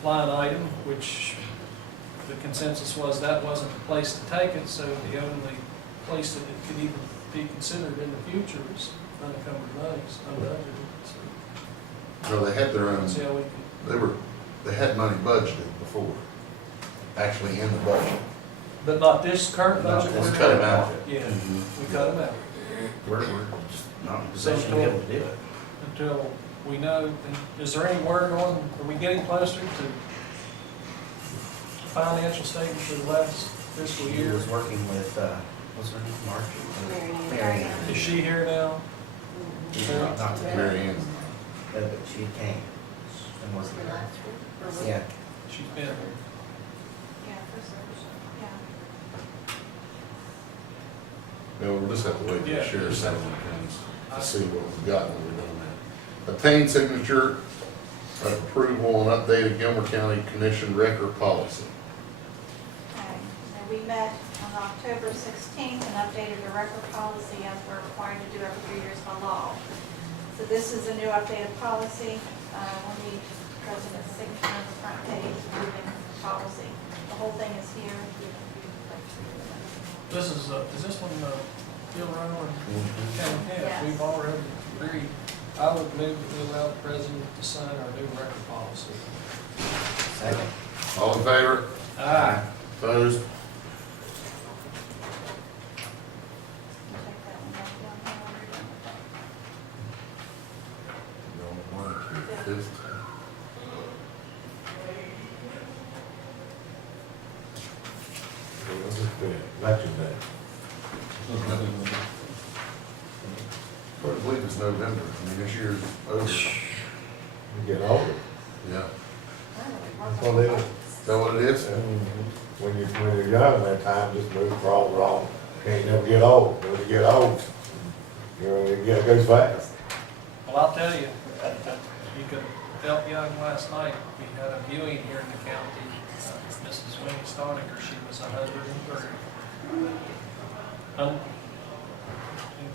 line item, which the consensus was that wasn't the place to take it, so the only place that it could even be considered in the future is unencumbered monies, unbudgeted. So they had their own, See how we can, they had money budgeted before, actually in the budget. but not this current budget. Let's cut it out. Yeah, we cut them out. We're not in a position to be able to do it. Until we know, and is there any word on, are we getting closer to financial statement for the last fiscal He year? was working with, what's her name, Mark? Mary Ann. Is she here now? Not today, Mary Ann. but she came. And was The last one? Or was it- yeah. She's been here. Yeah, for service, yeah. Well, we'll just have to wait for the Yeah. sheriff's settlement comes to see what we've got when we're done that. Obtain signature of approval on updated Gilmer County Commission record policy. Okay, and we met on October 16th and updated the record policy as we're required to do every 3 years by law. So this is a new updated policy. We'll need President's signature on the front page, moving the policy. whole thing is here. This is this one, Gilmer and Mm-hmm. County Head? Yes. We've already agreed. I would move that we allow the president to sign our new record policy. Second. All in favor? Aye. Opposed? Check that one back down here when we're done with that. Fifth. Election day. I believe it's November. I mean, this year's over. You get older. Yeah. Well, they, Is that what it is? when you're young, that time just moves all wrong. Can't never get old. When you get old, it goes fast. Well, I'll tell you, you could felt young last night. We had a viewing here in the county. Mrs. Winnie Stoniker, she was 103.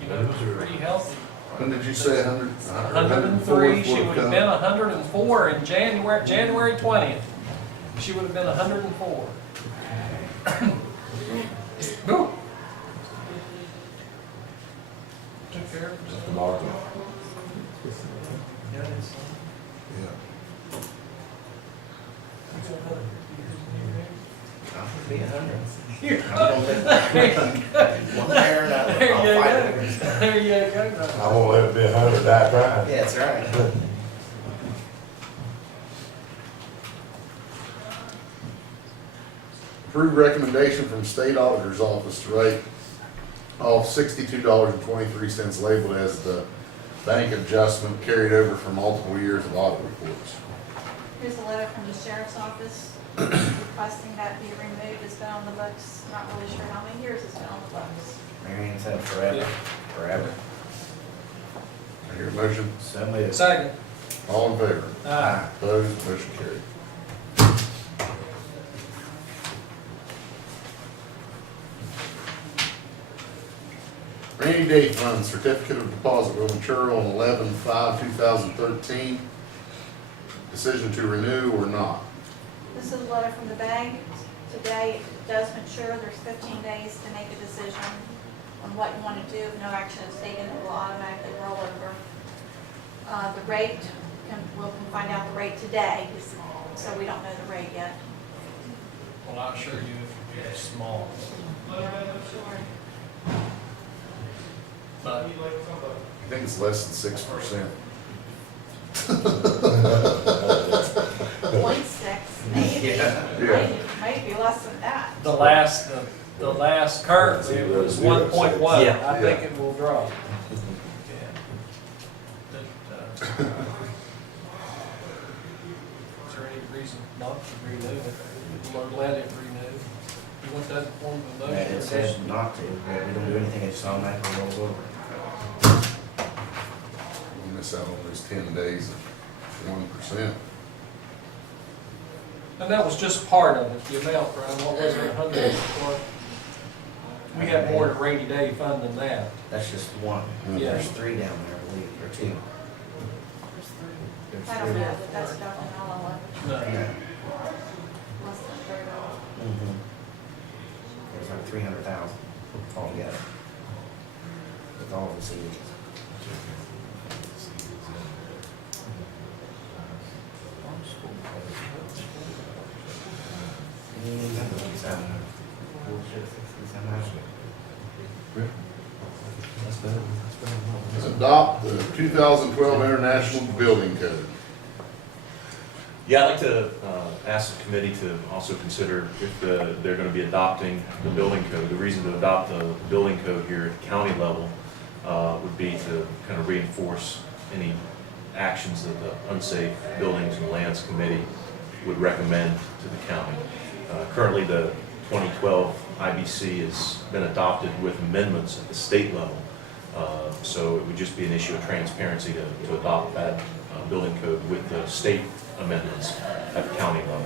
You know, it was pretty healthy. When did you say 100? 103, she would have been 104 in January 20th. She would have been 104. Woo. Took care of herself. Mr. Martin. Yeah, it is. Yeah. I'm gonna be 100. Here. I'm gonna live one way or another. There I'll you fight go. it. There you go. I won't let it be 100, die trying. Yeah, that's right. Approved recommendation from State Auditor's Office to write off $62.23 labeled as the bank adjustment carried over from multiple years of audit reports. Here's a letter from the sheriff's office requesting that be removed. It's been on the books, not really sure how many years it's been on the books. Marion said forever, Yeah. forever. I hear a motion. So moved. Second. All in favor? Aye. Opposed? Motion carried. Rainy day fund certificate of deposit will mature on 11/5/2013. Decision to renew or not. This is a letter from the bank. Today, it does mature. There's 15 days to make a decision on what you want to do. If no action is taken, it will automatically roll over. The rate, we'll find out the rate today, so we don't know the rate yet. Well, I assure you, it's small. But I think it's less than 6%. 0.6, maybe, maybe less than that. the last currently it was 1.1. Yeah. I think it will drop. Yeah. But, is there any reason not to renew it? Or let it renew? You want that form of Yeah, motion? it says not to, but we don't do anything, it just automatically rolls over. We miss out on those 10 days of 1%. And that was just part of it, the amount, Brian, what was it, 100? We had more than a rainy day fund than that. That's just one. Yeah. There's three down there, I believe, or two. There's I don't three. know, but that's definitely not a lot, No. Yeah. less than $30. Mhm. There's like 300,000 altogether. With all the CDs. Adopt the 2012 International Building Code. Yeah, I'd like to ask the committee to also consider if they're going to be adopting the building code. The reason to adopt the building code here at the county level would be to kind of reinforce any actions that the Unsafe Buildings and Lands Committee would recommend to the county. Currently, the 2012 IBC has been adopted with amendments at the state level. So it would just be an issue of transparency to adopt that building code with the state amendments at the county level.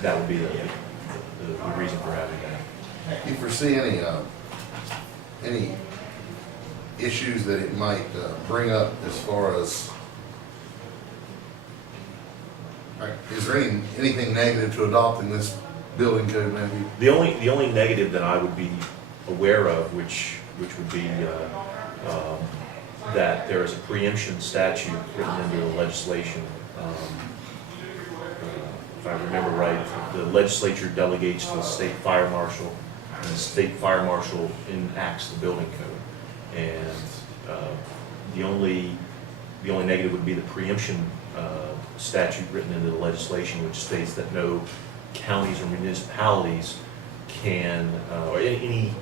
That would be the reason for having that. Do you foresee any issues that it might bring up as far as Is there anything negative to adopting this building code, Matthew? The only negative that I would be aware of, which would be that there is a preemption statute written into the legislation. If I remember right, the legislature delegates to the state fire marshal, and the state fire marshal enacts the building code. And the only negative would be the preemption statute written into the legislation, which states that no counties or municipalities can, or any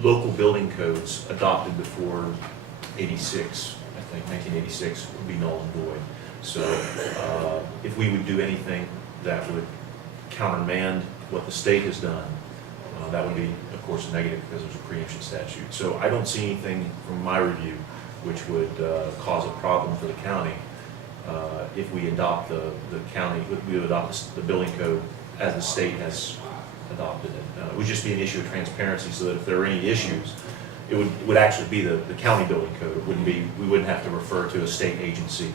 local building codes adopted before 86, I think 1986, would be null and void. So if we would do anything that would countermand what the state has done, that would be, of course, a negative because there's a preemption statute. So I don't see anything from my review which would cause a problem for the county if we adopt the county, we would adopt the building code as the state has adopted it. It would just be an issue of transparency, so that if there are any issues, it would actually be the county building code. It wouldn't be, we wouldn't have to refer to a state agency,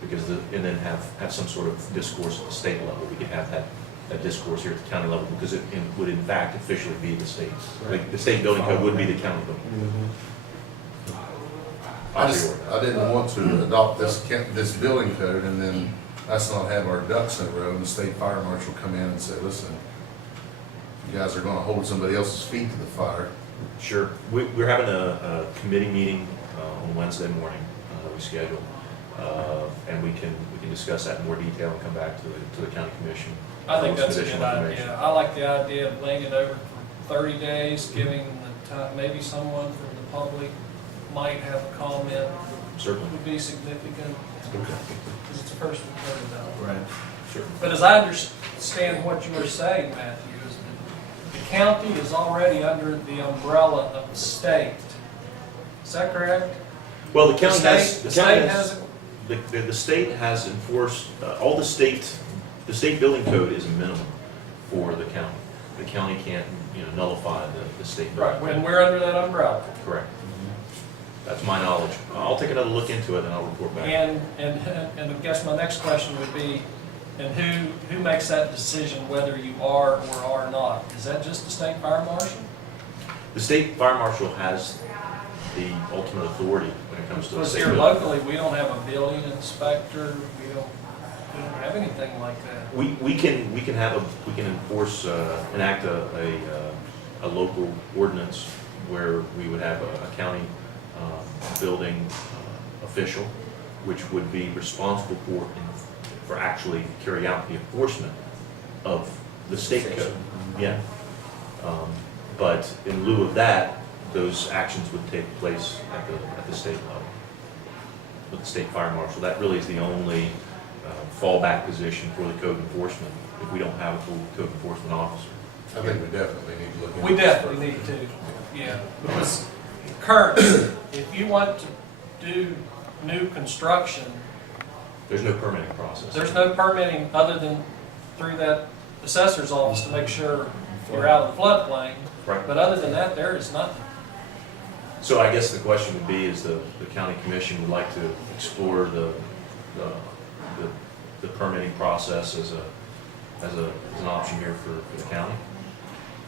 because and then have some sort of discourse at the state level. We could have that discourse here at the county level, because it would in fact officially be the state. Like, the state building code would be the county building. I didn't want to adopt this building code and then us not have our ducks in a row, and the state fire marshal come in and say, listen, you guys are gonna hold somebody else's feet to the fire. Sure. We're having a committee meeting on Wednesday morning, we scheduled, and we can discuss that in more detail and come back to the county commission. I think with that's a some good additional idea. information. I like the idea of laying it over for 30 days, giving the time, maybe someone from the public might have a comment Certainly. would be significant, because it's the first we've heard about it. Right. Sure. But as I understand what you were saying, Matthew, is that the county is already under the umbrella of the state. Is that correct? Well, the county has, The state has, the state has enforced, all the state building code is a minimum for the county. The county can't, nullify the state building right, code. when we're under that umbrella. Correct. That's my knowledge. I'll take another look into it and I'll report back. And I guess my next question would be, and who makes that decision whether you are or are not? Is that just the state fire marshal? The state fire marshal has the ultimate authority when it comes to the Because state here building. locally, we don't have a building inspector, we don't have anything like that. We can enforce, enact a local ordinance where we would have a county building official, which would be responsible for actually carrying out the enforcement of the state code. Yeah. But in lieu of that, those actions would take place at the state level with the state fire marshal. That really is the only fallback position for the code enforcement if we don't have a code enforcement officer. I think we definitely need to look into We this definitely need to, yeah, because currently, if you want to do new construction, There's no permitting process. there's no permitting other than through that assessor's office to make sure you're out of the floodplain. Right. But other than that, there is nothing. So I guess the question would be, is the county commission would like to explore the permitting process as an option here for the county?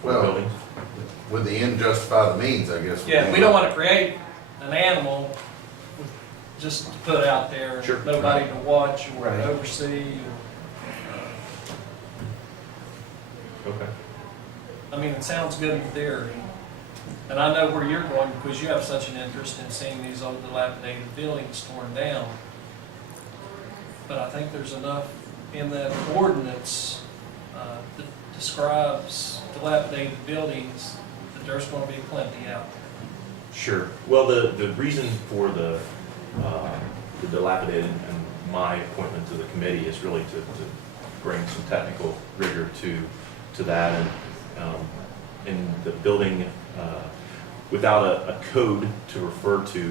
For Well, buildings? Would the end justify the means, I guess? would Yeah, be- we don't want to create an animal just to put out there, Sure. nobody to watch or Right. oversee. Okay. I mean, it sounds good in theory. And I know where you're going because you have such an interest in seeing these old dilapidated buildings torn down. But I think there's enough in that ordinance that describes dilapidated buildings that there's going to be plenty out there. Sure. Well, the reason for the dilapidated and my appointment to the committee is really to bring some technical rigor to that, and in the building, without a code to refer to,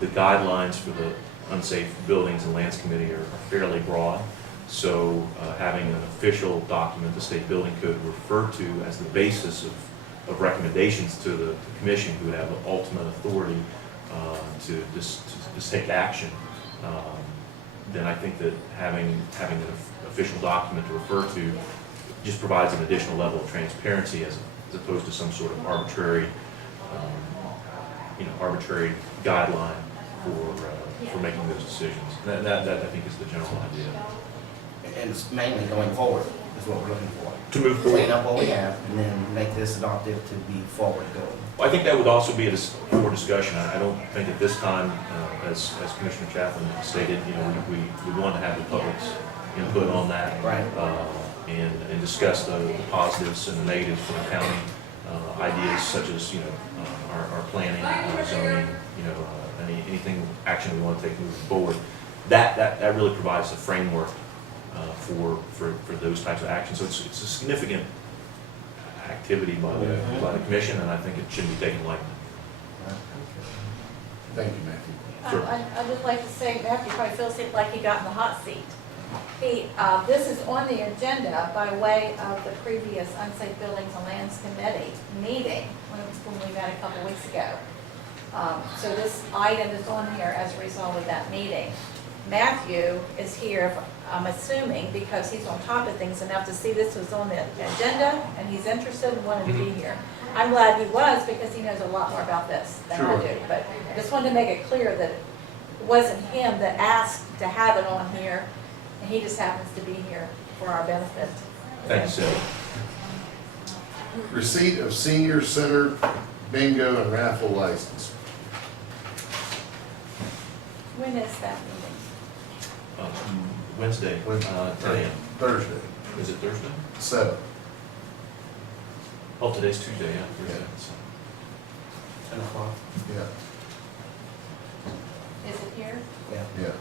the guidelines for the unsafe buildings and lands committee are fairly broad. So having an official document, the state building code, referred to as the basis of recommendations to the commission, who would have the ultimate authority to just take action, then I think that having an official document to refer to just provides an additional level of transparency as opposed to some sort of arbitrary, arbitrary guideline for making those decisions. That I think is the general idea. And it's mainly going forward is what we're looking for. To move forward. Clean up what we have and then make this adoptive to be forward going. Well, I think that would also be for discussion. I don't think at this time, as Commissioner Chaplin stated, we want to have the public's input on that. Right. And discuss the positives and the negatives for the county, ideas such as, our planning, zoning, anything action we want to take moving forward. That really provides the framework for those types of actions. So it's a significant activity by the commission, and I think it shouldn't be taken lightly. Thank you, Matthew. Sure. I'd just like to say, Matthew probably feels like he got in the hot seat. This is on the agenda by way of the previous Unsafe Buildings and Lands Committee meeting when we met a couple weeks ago. So this item is on here as a result of that meeting. Matthew is here, I'm assuming, because he's on top of things enough to see this was on the agenda and he's interested and wanted to be here. I'm glad he was because he knows a lot more about this than I do. But I just wanted to make it clear that it wasn't him that asked to have it on here, and he just happens to be here for our benefit. Thank you, Sylvia. Receipt of senior center bingo and raffle license. When is that meeting? Wednesday, 10 a.m. Thursday, Is it Thursday? 7. Oh, today's Tuesday, yeah. Thursday. 10 o'clock. Yeah, Is it here? Yeah. yeah.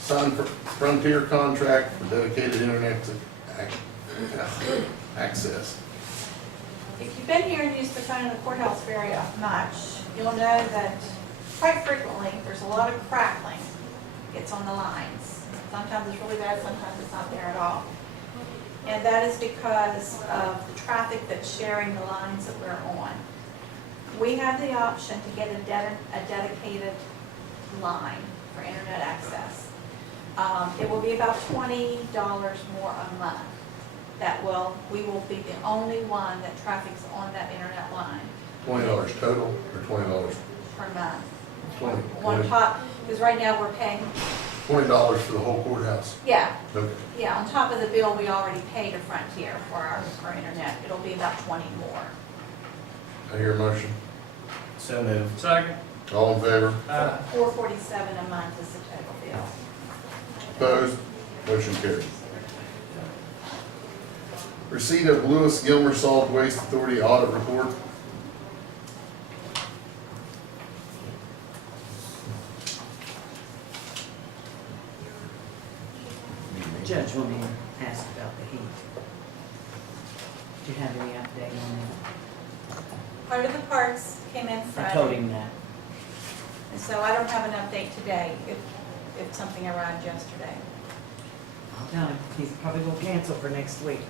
Sign Frontier contract for dedicated internet access. If you've been here and used the phone in the courthouse very much, you'll know that quite frequently, there's a lot of crackling gets on the lines. Sometimes it's really bad, sometimes it's not there at all. And that is because of the traffic that's sharing the lines that we're on. We have the option to get a dedicated line for internet access. It will be about $20 more a month. We will be the only one that traffics on that internet line $20 total or $20? per month. 20. On top, because right now we're paying, $20 for the whole courthouse. yeah, Okay. yeah, on top of the bill we already paid to Frontier for our internet. It'll be about 20 more. I hear a motion. So moved. Second. All in favor? $447 a month is the total bill. Opposed? Motion carried. Receipt of Lewis Gilmer Solid Waste Authority audit report. Judge wanted to ask about the heat. Do you have any update on that? Part of the parts came in I Friday. told him that. And so I don't have an update today if something arrived yesterday. I'll tell him. He's probably gonna cancel for next week.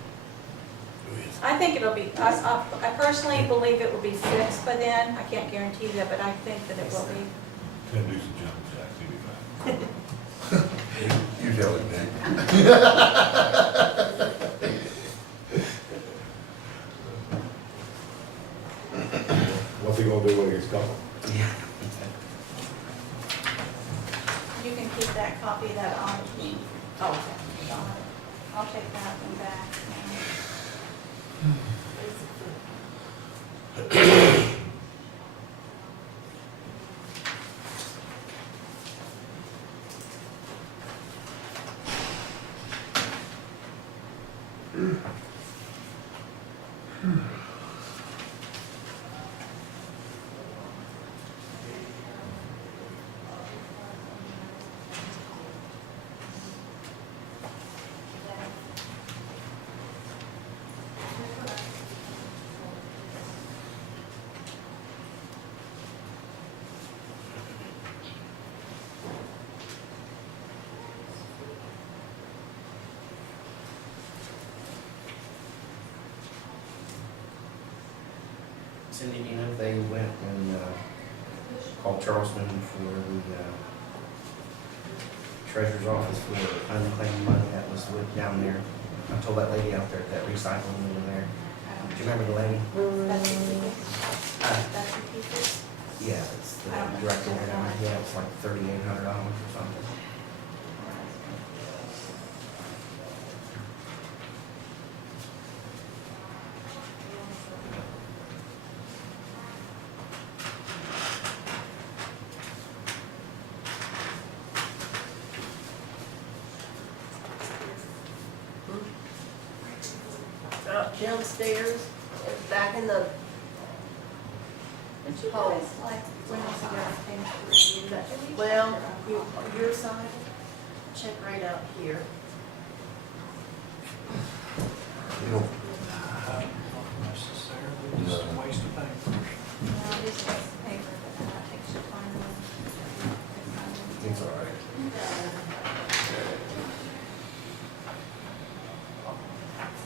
I think it'll be, I personally believe it will be fixed by then. I can't guarantee that, but I think that it will be. Can do some jump jacks, he'll be fine. You tell him, Nick. What's he gonna do when he gets caught? You can keep that copy of that on me. Oh, okay. I'll take that one back. Cindy, do you know if they went and called Charleston for the treasurer's office for unclaimed money that was down there? I told that lady out there at that recycling over there. Do you remember the lady? That's the pieces. That's the pieces. Yeah, it's the I don't know. director down there. Yeah, it's like $3,800 or something. Downstairs, back in the, But you guys, like, when else you guys came through? well, your side, check right out here. You know, Not necessarily, just a waste of paper. No, this is paper, but that takes your time. It's all right.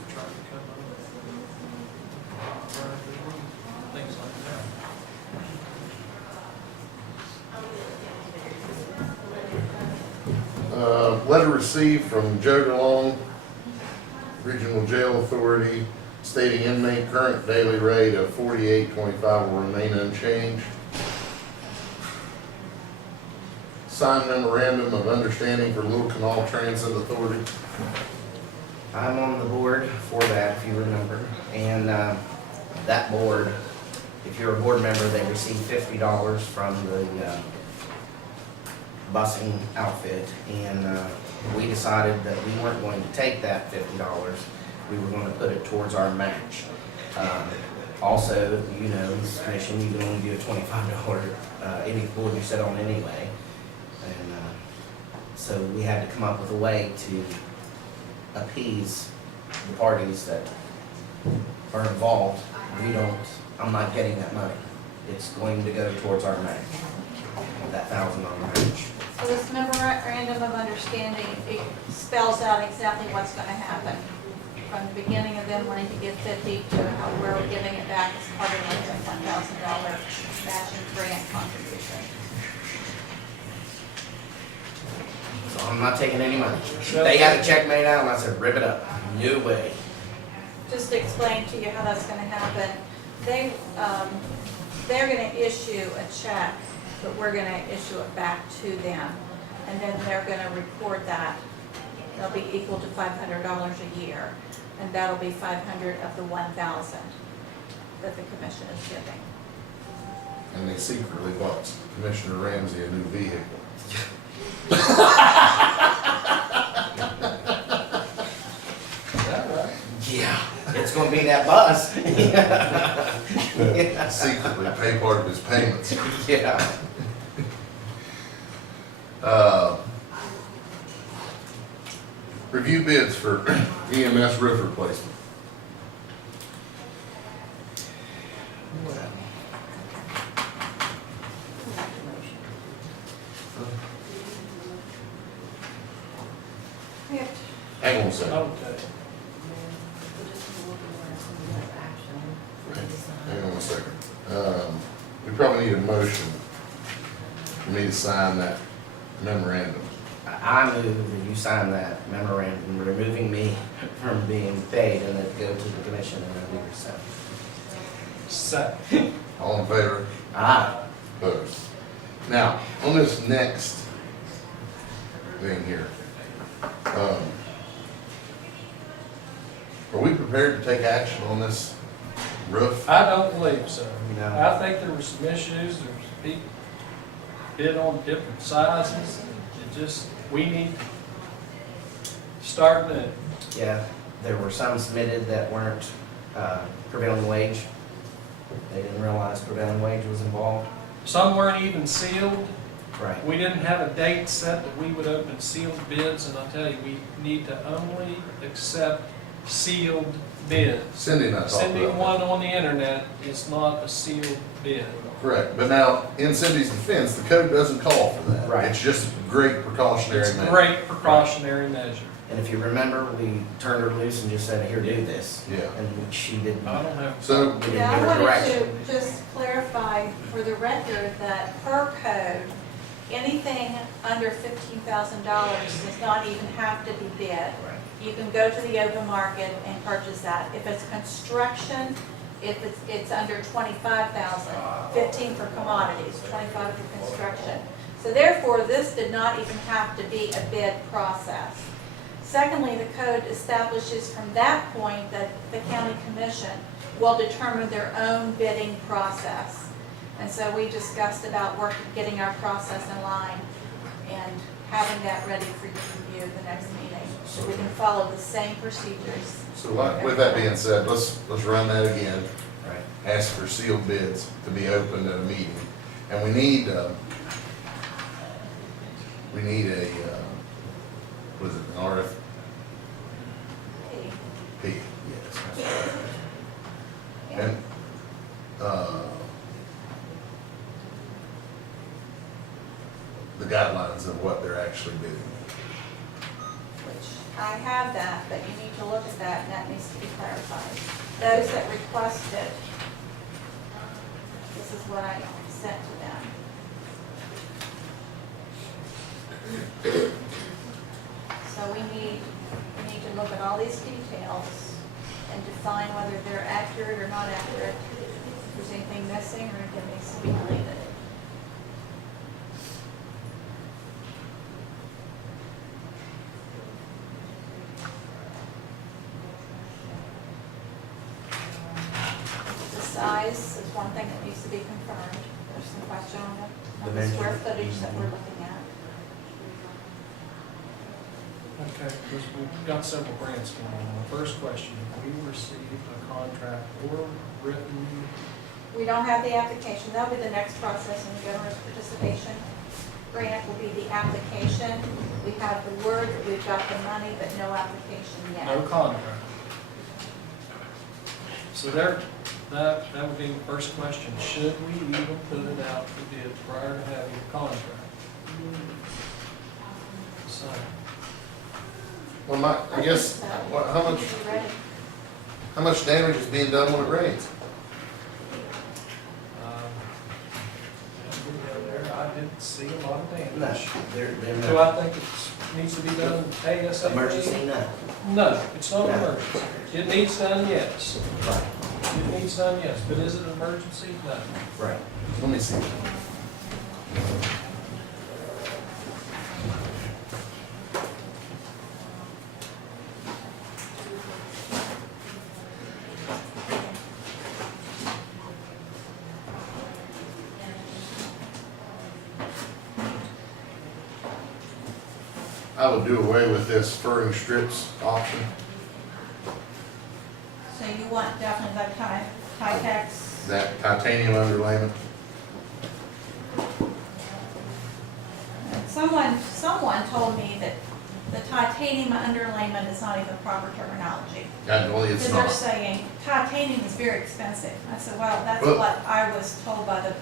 Trying to come up with things like that. Letter received from Joe DeLong, Regional Jail Authority, stating inmate current daily rate of $48.25 will remain unchanged. Signed memorandum of understanding for Little Canal Transit Authority. I'm on the board for that, if you remember. And that board, if you're a board member, they receive $50 from the busing outfit. And we decided that we weren't going to take that $50. We were going to put it towards our match. Also, you know, this commission, you can only do a $25 any board you sit on anyway. And so we had to come up with a way to appease the parties that are involved. I'm not getting that money. It's going to go towards our match, that $1,000 match. So this memorandum of understanding, it spells out exactly what's gonna happen. From the beginning of them wanting to give 50 to how we're giving it back as part of like a $1,000 matching grant contribution. So I'm not taking any money. They had a check made out and I said, rip it up. No way. Just to explain to you how that's gonna happen, they're gonna issue a check, but we're gonna issue it back to them. And then they're gonna report that. It'll be equal to $500 a year. And that'll be 500 of the 1,000 that the commission is giving. And they secretly bought Commissioner Ramsey a new vehicle. Yeah, it's gonna be that bus. Yeah. Secretly pay part of his payments. Yeah. Review bids for EMS roof replacement. We have Hang on a second. Okay. Hang on a second. We probably need a motion for me to sign that memorandum. I move that you sign that memorandum removing me from being paid and then go to the commission and then we rescind. Second. All in favor? Ah, Opposed? Now, on this next thing here, are we prepared to take action on this roof? I don't believe so. No. I think there were some issues, there's people bid on different sizes. It just, we need to start new. yeah, there were some submitted that weren't prevailing wage. They didn't realize prevailing wage was involved. Some weren't even sealed. Right. We didn't have a date set that we would open sealed bids, and I'll tell you, we need to only accept sealed bids. Cindy and I talked Sending about one that. on the internet is not a sealed bid. Correct, but now, in Cindy's defense, the code doesn't call for that. Right. It's just a great precautionary It's a measure. great precautionary measure. And if you remember, we turned her loose and just said, here, do this. Yeah. And she didn't, I don't have. So, we didn't Yeah, give I her wanted direction. to just clarify for the record that per code, anything under $15,000 does not even have to be bid. Right. You can go to the open market and purchase that. If it's construction, if it's under 25,000, 15 for commodities, 25 for construction. So therefore, this did not even have to be a bid process. Secondly, the code establishes from that point that the county commission will determine their own bidding process. And so we discussed about getting our process in line and having that ready for you to review the next meeting. So we can follow the same procedures. so with that being said, let's run that again. Right. Ask for sealed bids to be opened at a meeting. And we need a, what is it, an RFP? Okay. Yes. And, the guidelines of what they're actually bidding. Which I have that, but you need to look at that, and that needs to be clarified. Those that requested, this is what I sent to them. So we need to look at all these details and define whether they're accurate or not accurate, if there's anything missing or if it needs to be deleted. The size is one thing that needs to be confirmed. There's some question on the square footage that we're looking at. Okay, because we've got several grants going on. The first question, have we received a contract or written? We don't have the application. That'll be the next process in the governor's participation. Grant will be the application. We have the word that we've got the money, but no application yet. No contract. So that would be the first question. Should we even put it out to bid prior to having a contract? So, Well, I guess, how much damage is being done when it rains? I didn't see a lot of No, damage. they're Do not I think it needs to be done ASAP? emergency, no. No, it's not an No. emergency. It needs done, yes. Right, It needs done, yes, but is it an emergency? No. right. Let me see. I would do away with this furring strips option. So you want definitely that kind of high-tex. That titanium underlayment. Someone told me that the titanium underlayment is not even proper terminology. God, well, it's Because they're not. saying titanium is very expensive. I said, well, that's Well- what I was told by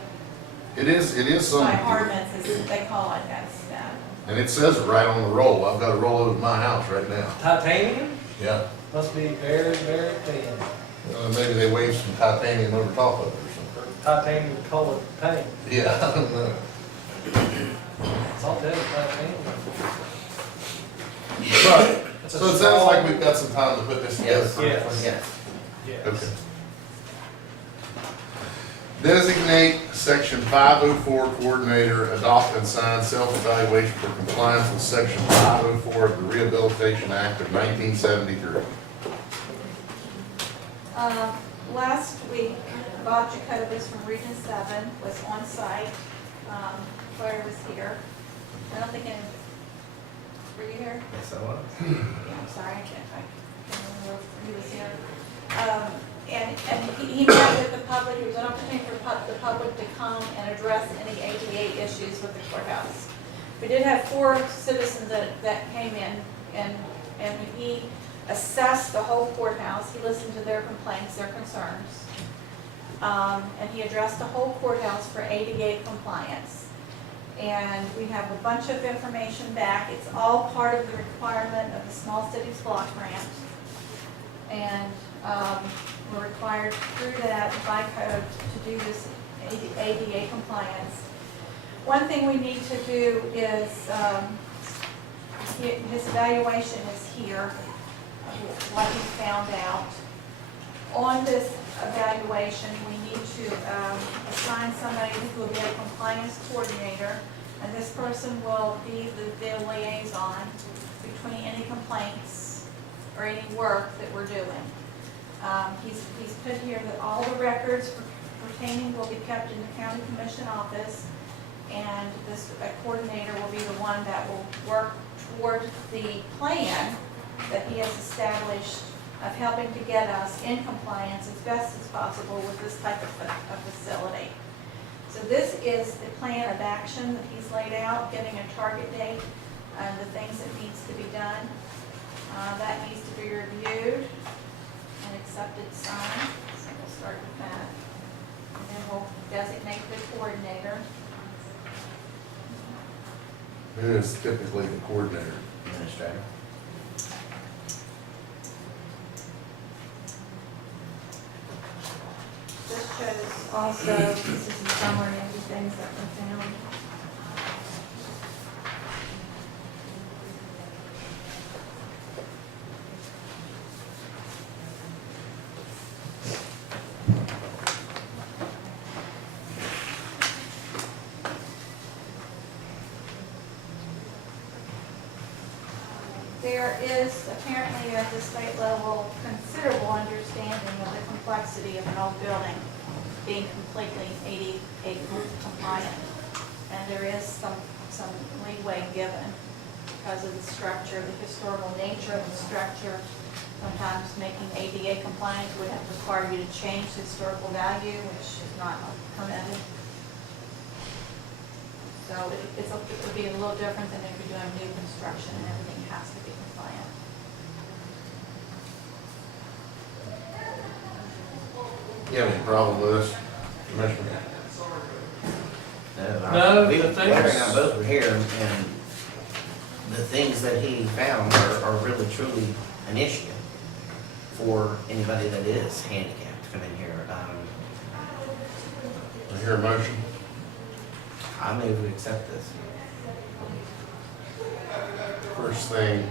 It is by something. Hardman's, is they call it as that. And it says it right on the roll. I've got a roll of it in my house right now. Titanium Yeah. must be very, very thin. Maybe they wave some titanium over top of it or something. Titanium colored paint. Yeah, I don't know. It's all dead titanium. But, It's a so it sounds strong- like we've got some time to put this together. Yes, Yes. yes. Yes. Okay. Designate section 504 coordinator, adopt and sign self-evaluation for compliance with section 504 of the Rehabilitation Act of 1973. Last week, Bob Jacobus from Region 7 was on site. Claire was here. I don't think any, were you here? Yes, I was. Yeah, I'm sorry, I can't remember if he was here. And he met with the public. There was an opportunity for the public to come and address any ADA issues with the courthouse. We did have 4 citizens that came in, and he assessed the whole courthouse. He listened to their complaints, their concerns. And he addressed the whole courthouse for ADA compliance. And we have a bunch of information back. It's all part of the requirement of the Small Cities Block Grant. And we're required through that by code to do this ADA compliance. One thing we need to do is, his evaluation is here, what he found out. On this evaluation, we need to assign somebody who will be a compliance coordinator, and this person will be the liaison between any complaints or any work that we're doing. He's put here that all the records pertaining will be kept in the county commission office, and this coordinator will be the one that will work toward the plan that he has established of helping to get us in compliance as best as possible with this type of facility. So this is the plan of action that he's laid out, getting a target date, the things that needs to be done. That needs to be reviewed and accepted, signed, so we'll start with that. And then we'll designate the coordinator. Who is typically the coordinator? Administrator. This shows also, this is a summary of the things that were found. There is apparently at the state level considerable understanding of the complexity of an old building being completely ADA compliant. And there is some leeway given because of the structure, the historical nature of the structure. Sometimes making ADA compliant would have required you to change the historical value, which is not permitted. So it would be a little different than if you're doing new construction and everything has to be compliant. You have any problem with this, Commissioner? No, We, the thing Larry is- and I both were here, and the things that he found are really truly an issue for anybody that is handicapped to come in here. I hear a motion. I move we accept this. First thing,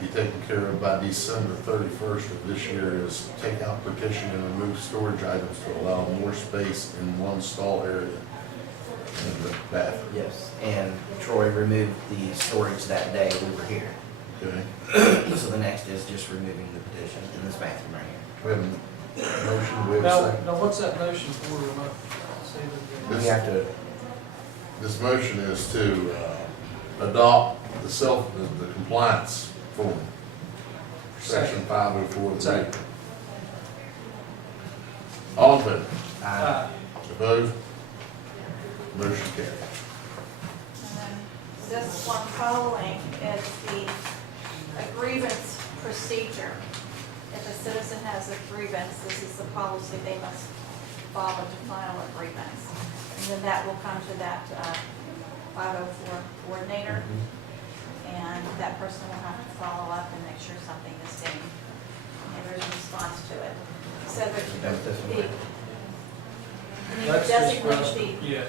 be taken care of by December 31st of this year is take out partition and remove storage items to allow more space in one stall area in the bathroom. Yes. And Troy removed the storage that day we were here. Okay. So the next is just removing the petition in this bathroom right here. We have a motion, we have a Now, second. now what's that motion for, say that We have to, This motion is to adopt the compliance form, section 504 of the Second. rate. All in favor? uh, Opposed? Motion carried. And then this one following is the grievance procedure. If a citizen has a grievance, this is the policy they must follow to file a grievance. And then that will come to that 504 coordinator, and that person will have to follow up and make sure something is done, and there's a response to it. So that That's this one. you need to That's just for us, designate yeah.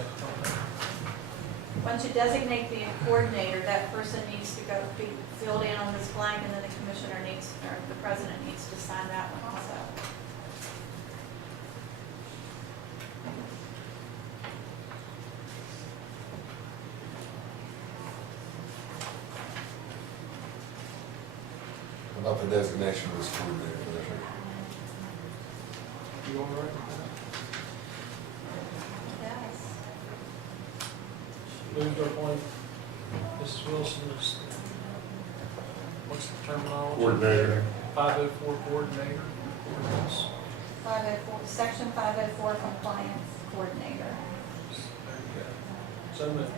once you designate the coordinator, that person needs to go be filled in on this blank, and then the commissioner needs, or the president needs to sign that one also. About the designation of this coordinator, Commissioner. You all right with Yes. that? Move to appoint Mrs. Wilson as, what's the terminology? Coordinator. 504 coordinator. Yes. 504, section 504 compliance coordinator. There you go. So moved.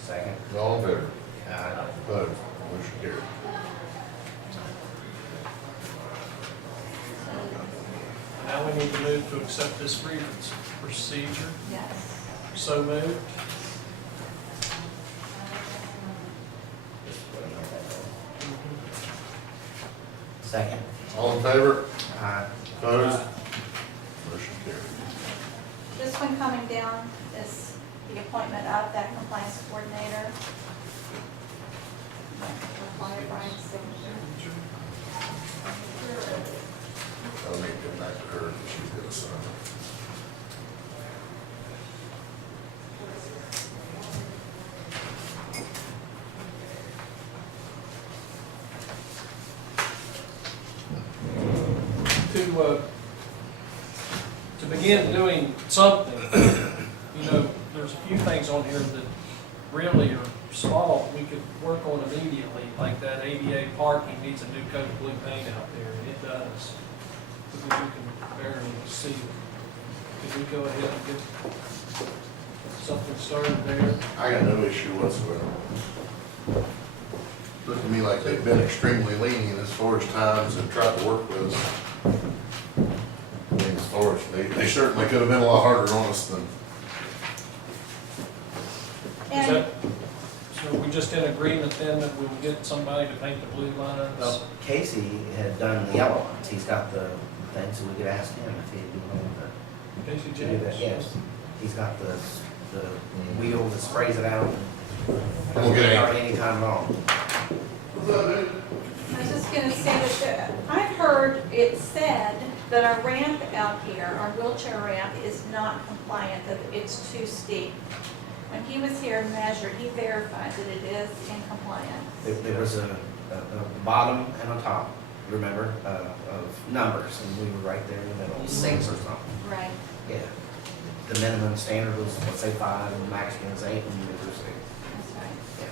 second. All in favor? Uh, Opposed? Motion carried. Now we need to move to accept this grievance procedure. Yes. So moved. in favor? I, Opposed? Motion carried. This one coming down is the appointment of that compliance coordinator. Require Brian's signature. I'll need to get back to her, she's gonna sign it. To begin doing something, you know, there's a few things on here that really are small, we could work on immediately, like that ADA parking needs a new coat of blue paint out there, and it does. Because you can barely see it. Could we go ahead and get something started there? I got no issue whatsoever. Look to me like they've been extremely lenient as far as times and tried to work with us. I mean, as far as, they certainly could have been a lot harder on us than, Is And that, so are we just in agreement then that we'll get somebody to paint the blue lines? well, Casey had done the yellow ones, he's got the thing, so we could ask him if he'd be willing Casey to do that. James? Yes, he's got the wheel that sprays it out. We'll get it. Any time at all. I was just gonna say that I heard it said that our ramp out here, our wheelchair ramp, is not compliant, that it's too steep. When he was here and measured, he verified that it is in compliance. There was a bottom and a top, remember, of numbers, and we were right there in the middle, 6 or something. Right. Yeah. The minimum standard was, let's say 5, and the maximum was 8, and we were 6. That's right. Yeah.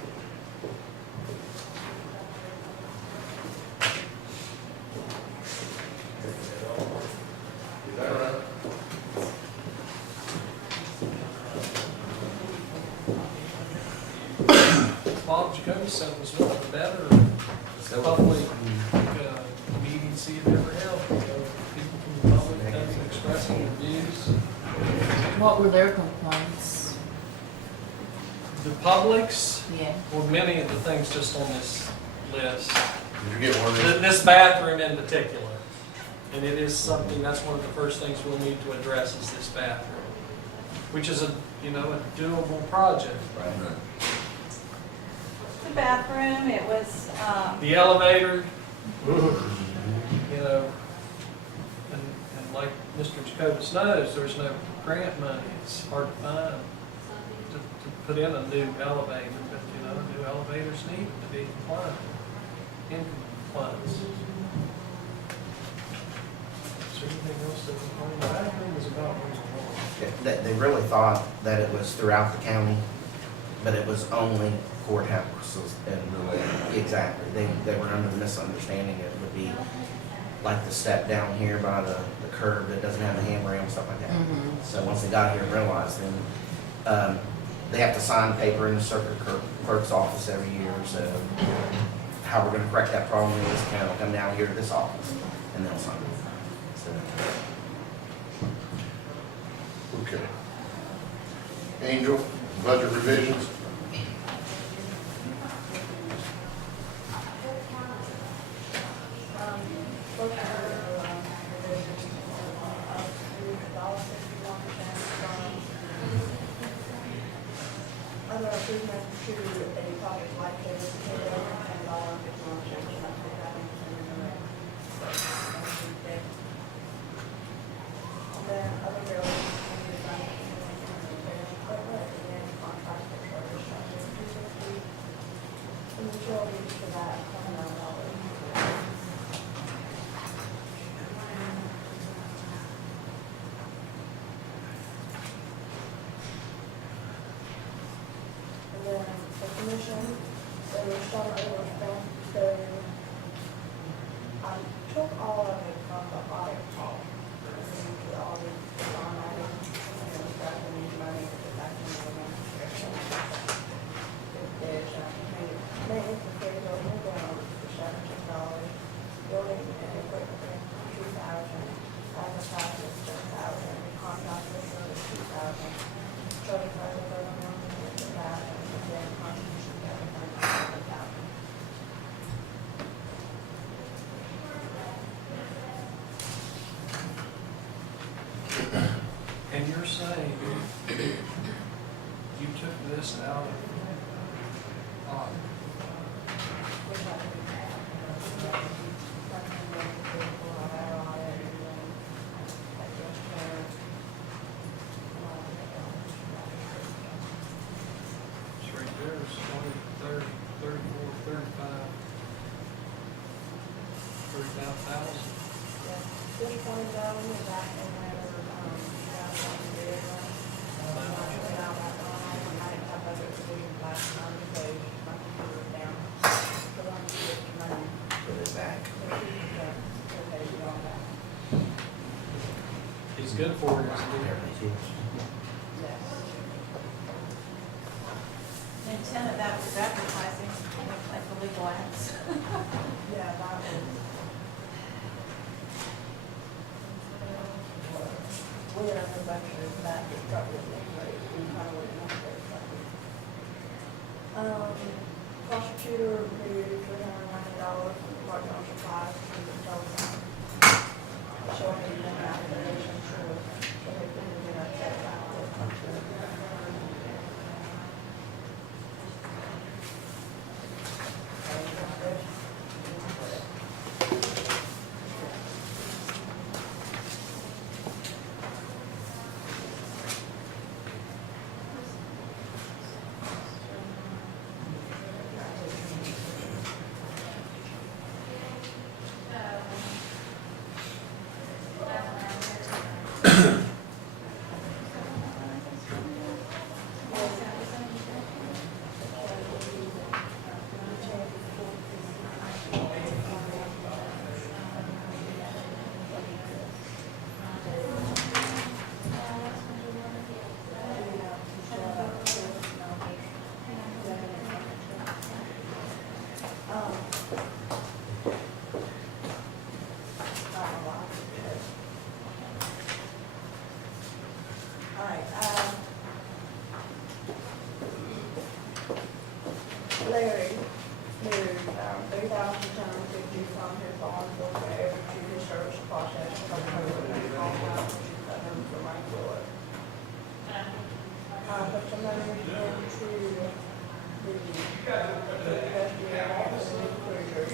is that right? Bob Jacoby said was one of the better public meetings he had ever held. You know, people from the public coming and expressing their views. What were their complaints? The public's, Yeah. or many of the things just on this list. Did you get one of these? This bathroom in particular. And it is something, that's one of the first things we'll need to address is this bathroom. Which is a, you know, a doable project. Right. The bathroom, it was, The elevator, you know, and like Mr. Jacobus knows, there's no grant money, it's hard to find to put in a new elevator, but you know, new elevators need to be compliant, in compliance. Is there anything else that complain? The bathroom is about what's wrong. They really thought that it was throughout the county, but it was only courthouses. And exactly, they were under the misunderstanding it would be like the step down here by the curb that doesn't have a handrail and stuff like that. Mhm. So once they got here and realized, then they have to sign paper in the circuit clerk's office every year. So how we're gonna correct that problem is kind of come down here to this office and they'll sign it. So, Okay. Angel, budget revisions? Other improvement to a project like this, $10.51 then other bills, equipment, and contract for service charges, $250. And utilities for that, $29. And then the commission, there was some overspent, so I took all of it from the audit call. The audit, on items, and then got the new money to get back into the administration. There's, maintenance and payroll, we're down to $17, building and equipment, $2,000, advertising, $10,000, contract for service, $2,000, truck driver, $1,000, and then contribution to $1,000. say, you took this out of, Which I do have. Recommended people on our audit and then like just their, it's right there, it's 20, 30, 34, 35, 35,000. yeah, this $20 is actually whenever, you guys want to do it, right? I took it out that line, and I didn't have budget revisions last time because my computer was down. So I'm just money. Put it back. He's good for it, isn't he? The intent of that was advertising, like the legal ads. Yeah, that was. We are in the budget that is probably great, we kind of went up there. Prosecutor paid $390 from part-time supplies to the telephone. So I need an application for, so they put it in a check out. Larry moved, 3,750 from his bond book to every to his service process, from her, and all that, which is that number for my floor. Put some money into the investigator office and the cruiser,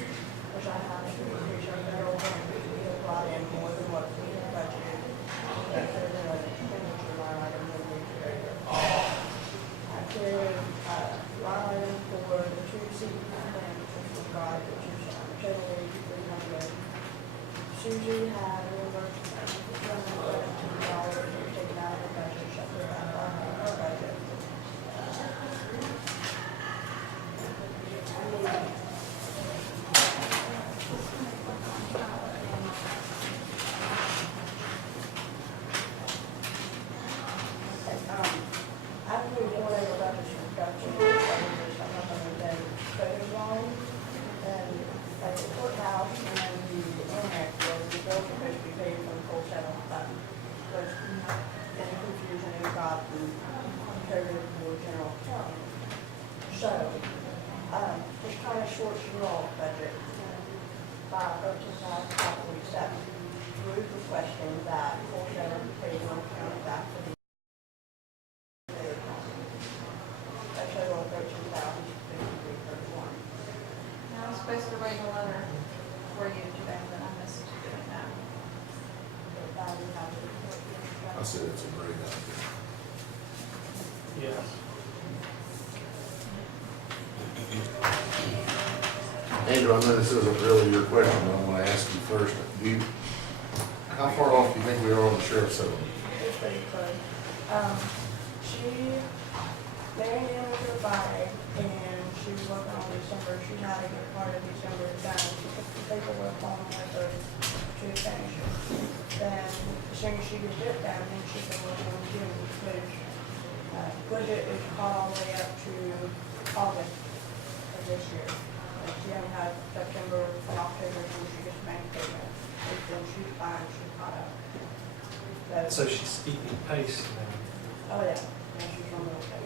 which I have to increase our federal fund, because we have brought in more than what we have budgeted. That's an expenditure line item in the cruiser. I carried, line item for the two seat plan, which was brought, which is totally $300. Susie had reimbursement of $117, taken out of her budget, so put that line in her budget. After we donated our budget construction, I'm not gonna then photos long, and like the courthouse and the annex, where the bills are supposed to be paid from the full setup, that was any confusion it got and coded for general account. So, it's kind of short your all budget, by $13,547. Ruth requesting that full setup be paid on account back to the a total of $13,053.31. I was supposed to write a letter for you today, but I missed doing that. I said it's a great idea. Yes. Andrew, I know this isn't really your question, but I'm gonna ask you first. How far off do you think we are on the sheriff's settlement? It's pretty close. Mary Ann was her buyer, and she was working on December, she had to get part of December done, she took the paperwork home with her to finish it. Then, as soon as she gets it done, then she can work on June, which, budget is caught all the way up to August of this year. And she hasn't had September and October when she gets bank payment, and then she's fine, she's caught up. So she's keeping pace now. Oh, yeah, and she's on the okay.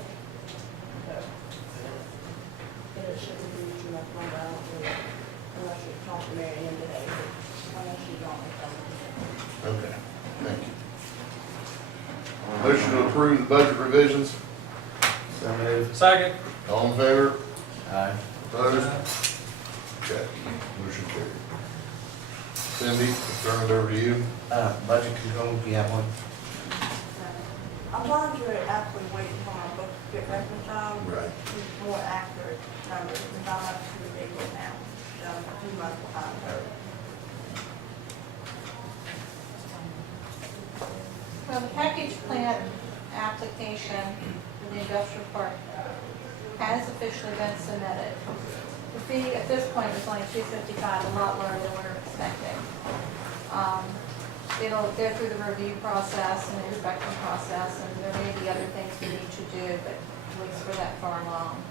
So, it shouldn't be too much longer, I don't think, unless you talk to Mary Ann today, unless she's on the phone. Okay, thank you. Motion to approve the budget revisions. So moved. Second. All in favor? Aye. Opposed? Okay, motion carried. Cindy, turn it over to you. Budget control, do you have one? I'm going to actually wait for my book to get reconciled. Right. With more accurate numbers, because I'm up to the date now, so I'm 2 months behind. Well, the package plant application for the industrial park has officially been submitted. The fee at this point is only $255, a lot lower than we were expecting. It'll go through the review process and the inspection process, and there may be other things we need to do, but at least we're that far along.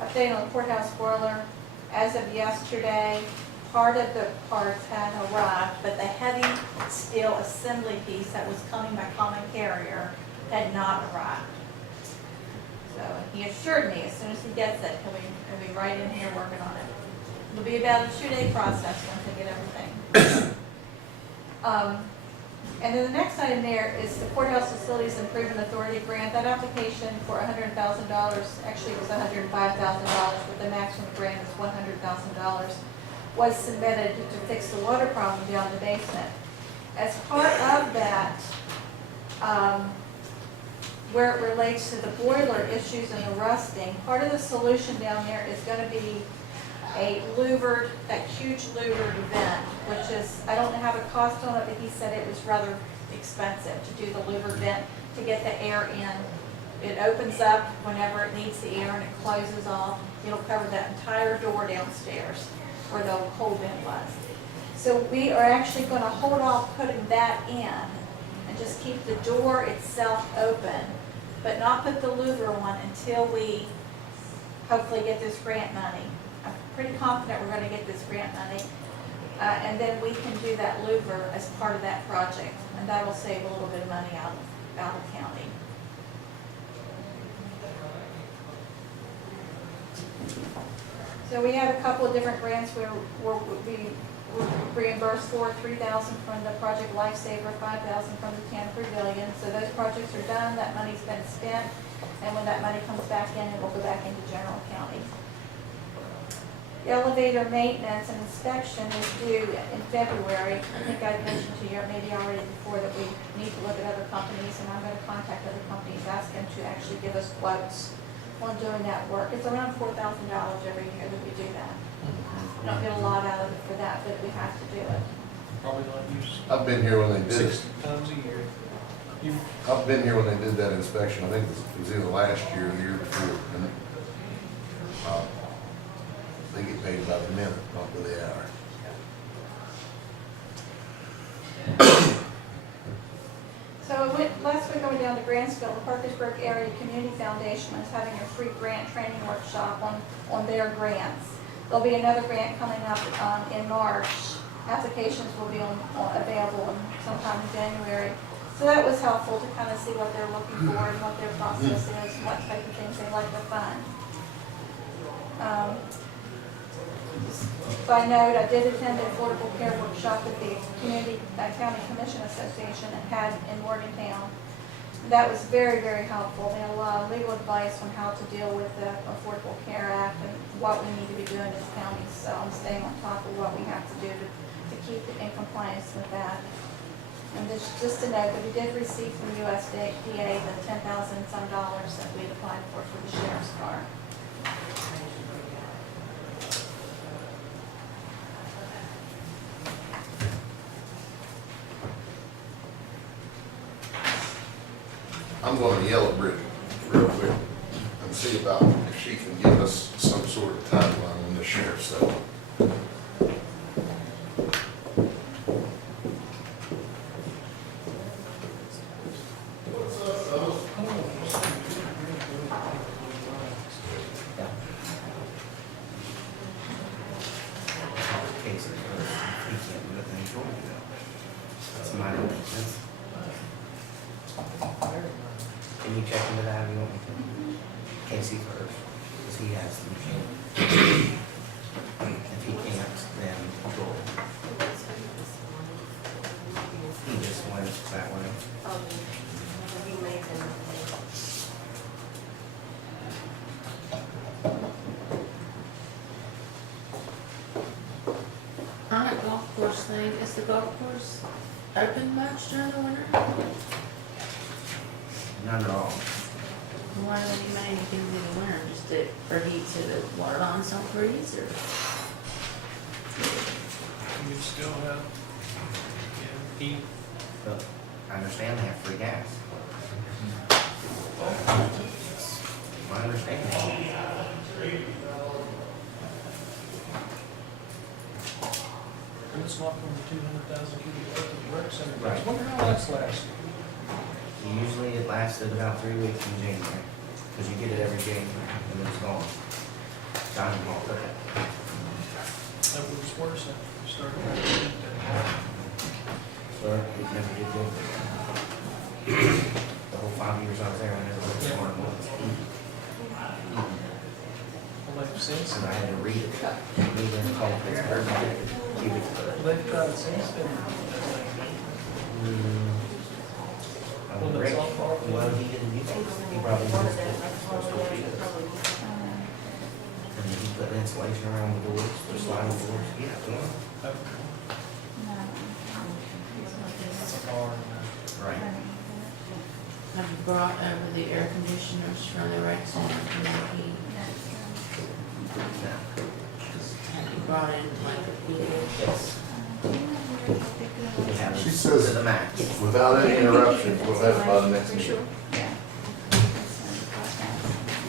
Update on the courthouse boiler. As of yesterday, part of the parts had arrived, but the heavy steel assembly piece that was coming by common carrier had not arrived. So he assured me as soon as he gets it, he'll be right in here working on it. It'll be about a 2-day process once they get everything. And then the next item there is the Courthouse Facilities Improvement Authority grant. That application for $100,000, actually it was $105,000, but the maximum grant is $100,000, was submitted to fix the water problem down the basement. As part of that, where it relates to the boiler issues and the rusting, part of the solution down there is going to be a louvered, that huge louvered vent, which is, I don't have a cost on it, but he said it was rather expensive to do the louvered vent to get the air in. It opens up whenever it needs the air and it closes off. It'll cover that entire door downstairs where the old coal bin was. So we are actually going to hold off putting that in and just keep the door itself open, but not put the louver on until we hopefully get this grant money. I'm pretty confident we're going to get this grant money. And then we can do that louver as part of that project, and that'll save a little bit of money out of county. So we have a couple of different grants where we reimbursed for $3,000 from the Project Lifesaver, $5,000 from the Cannon Pavilion. So those projects are done, that money's been spent, and when that money comes back in, it will go back into general county. Elevator maintenance and inspection is due in February. I think I mentioned to you maybe already before that we need to look at other companies, and I'm going to contact other companies, ask them to actually give us quotes on doing that work. It's around $4,000 every year that we do that. We don't get a lot out of it for that, but we have to do it. Probably not use I've been here when they did it. 6 times a year. You, I've been here when they did that inspection. I think it was either last year or the year before. And they get paid by the minute, not by the hour. So last week I went down to Grantsville, the Parkersburg Area Community Foundation is having a free grant training workshop on their grants. There'll be another grant coming up in March. Applications will be available sometime in January. So that was helpful to kind of see what they're looking for and what their process is, and what type of things they like to fund. By note, I did attend the Affordable Care Workshop with the County Commission Association that had in Morgantown. That was very, very helpful. They had a lot of legal advice on how to deal with the Affordable Care Act and what we need to be doing as counties. So I'm staying on top of what we have to do to keep in compliance with that. And just to note that we did receive from USDA the $10,000 some that we applied for the sheriff's car. I'm going to yell at Bridget real quick and see about if she can give us some sort of timeline on the sheriff's stuff. Casey first. He can't do anything for you. That's my maintenance. Can you check into that if you want me to? Casey first, because he has the machine. If he can't, then Joel. He just went that way. the golf course open much during the winter? None at all. Why do you make anything in the winter, just to, or heat so the water lines don't freeze, or? You still have, heat. But I understand they have free gas. My understanding. And it's not from the 200,000 cubic foot of the rec center. I Right. wonder how that's lasted. Usually it lasted about 3 weeks in January, because you get it every January, and then it's gone. Diamond Ball took it. That was worse after we started having heat there. But it never did good. The whole 5 years I was there, I never looked at one once. Well, they've since, And I had to read it. Read it and call it Pittsburgh, cubic foot. they've tried since then. Well, that's Rick, all part of it. well, he didn't use it, he probably used it. And then he put insulation around the doors, the sliding doors, yeah, well, That's a bar. right. Have you brought over the air conditioners from the rec center to make heat? No. Have you brought in like a heater? Yes. We have it She says- to the max. Without any interruptions, we'll have it by the next meeting.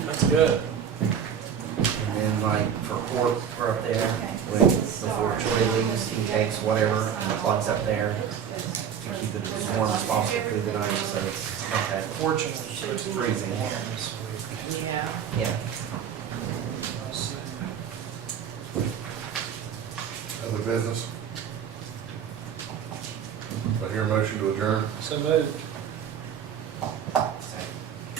That's good. And then like for court, we're up there, when, before Troy leaves, he takes whatever and plugs up there to keep it as warm as possible through the night, so it's not that Fortunately. it's freezing. Yeah. Yeah. Other business? Do I hear a motion to adjourn? So moved.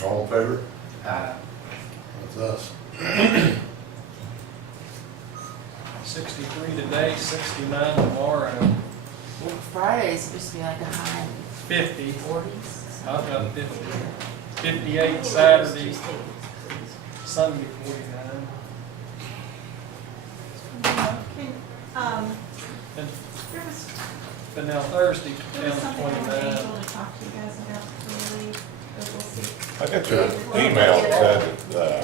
All in favor? That's us. 63 today, 69 tomorrow, Well, Friday's supposed to be like a high 50. 40s. I've got 50. 58 Saturday, Sunday 49. And, There was, but now Thursday there down was to something I was 29. able to talk to you guys about before we leave, but we'll see. I got your email that said that,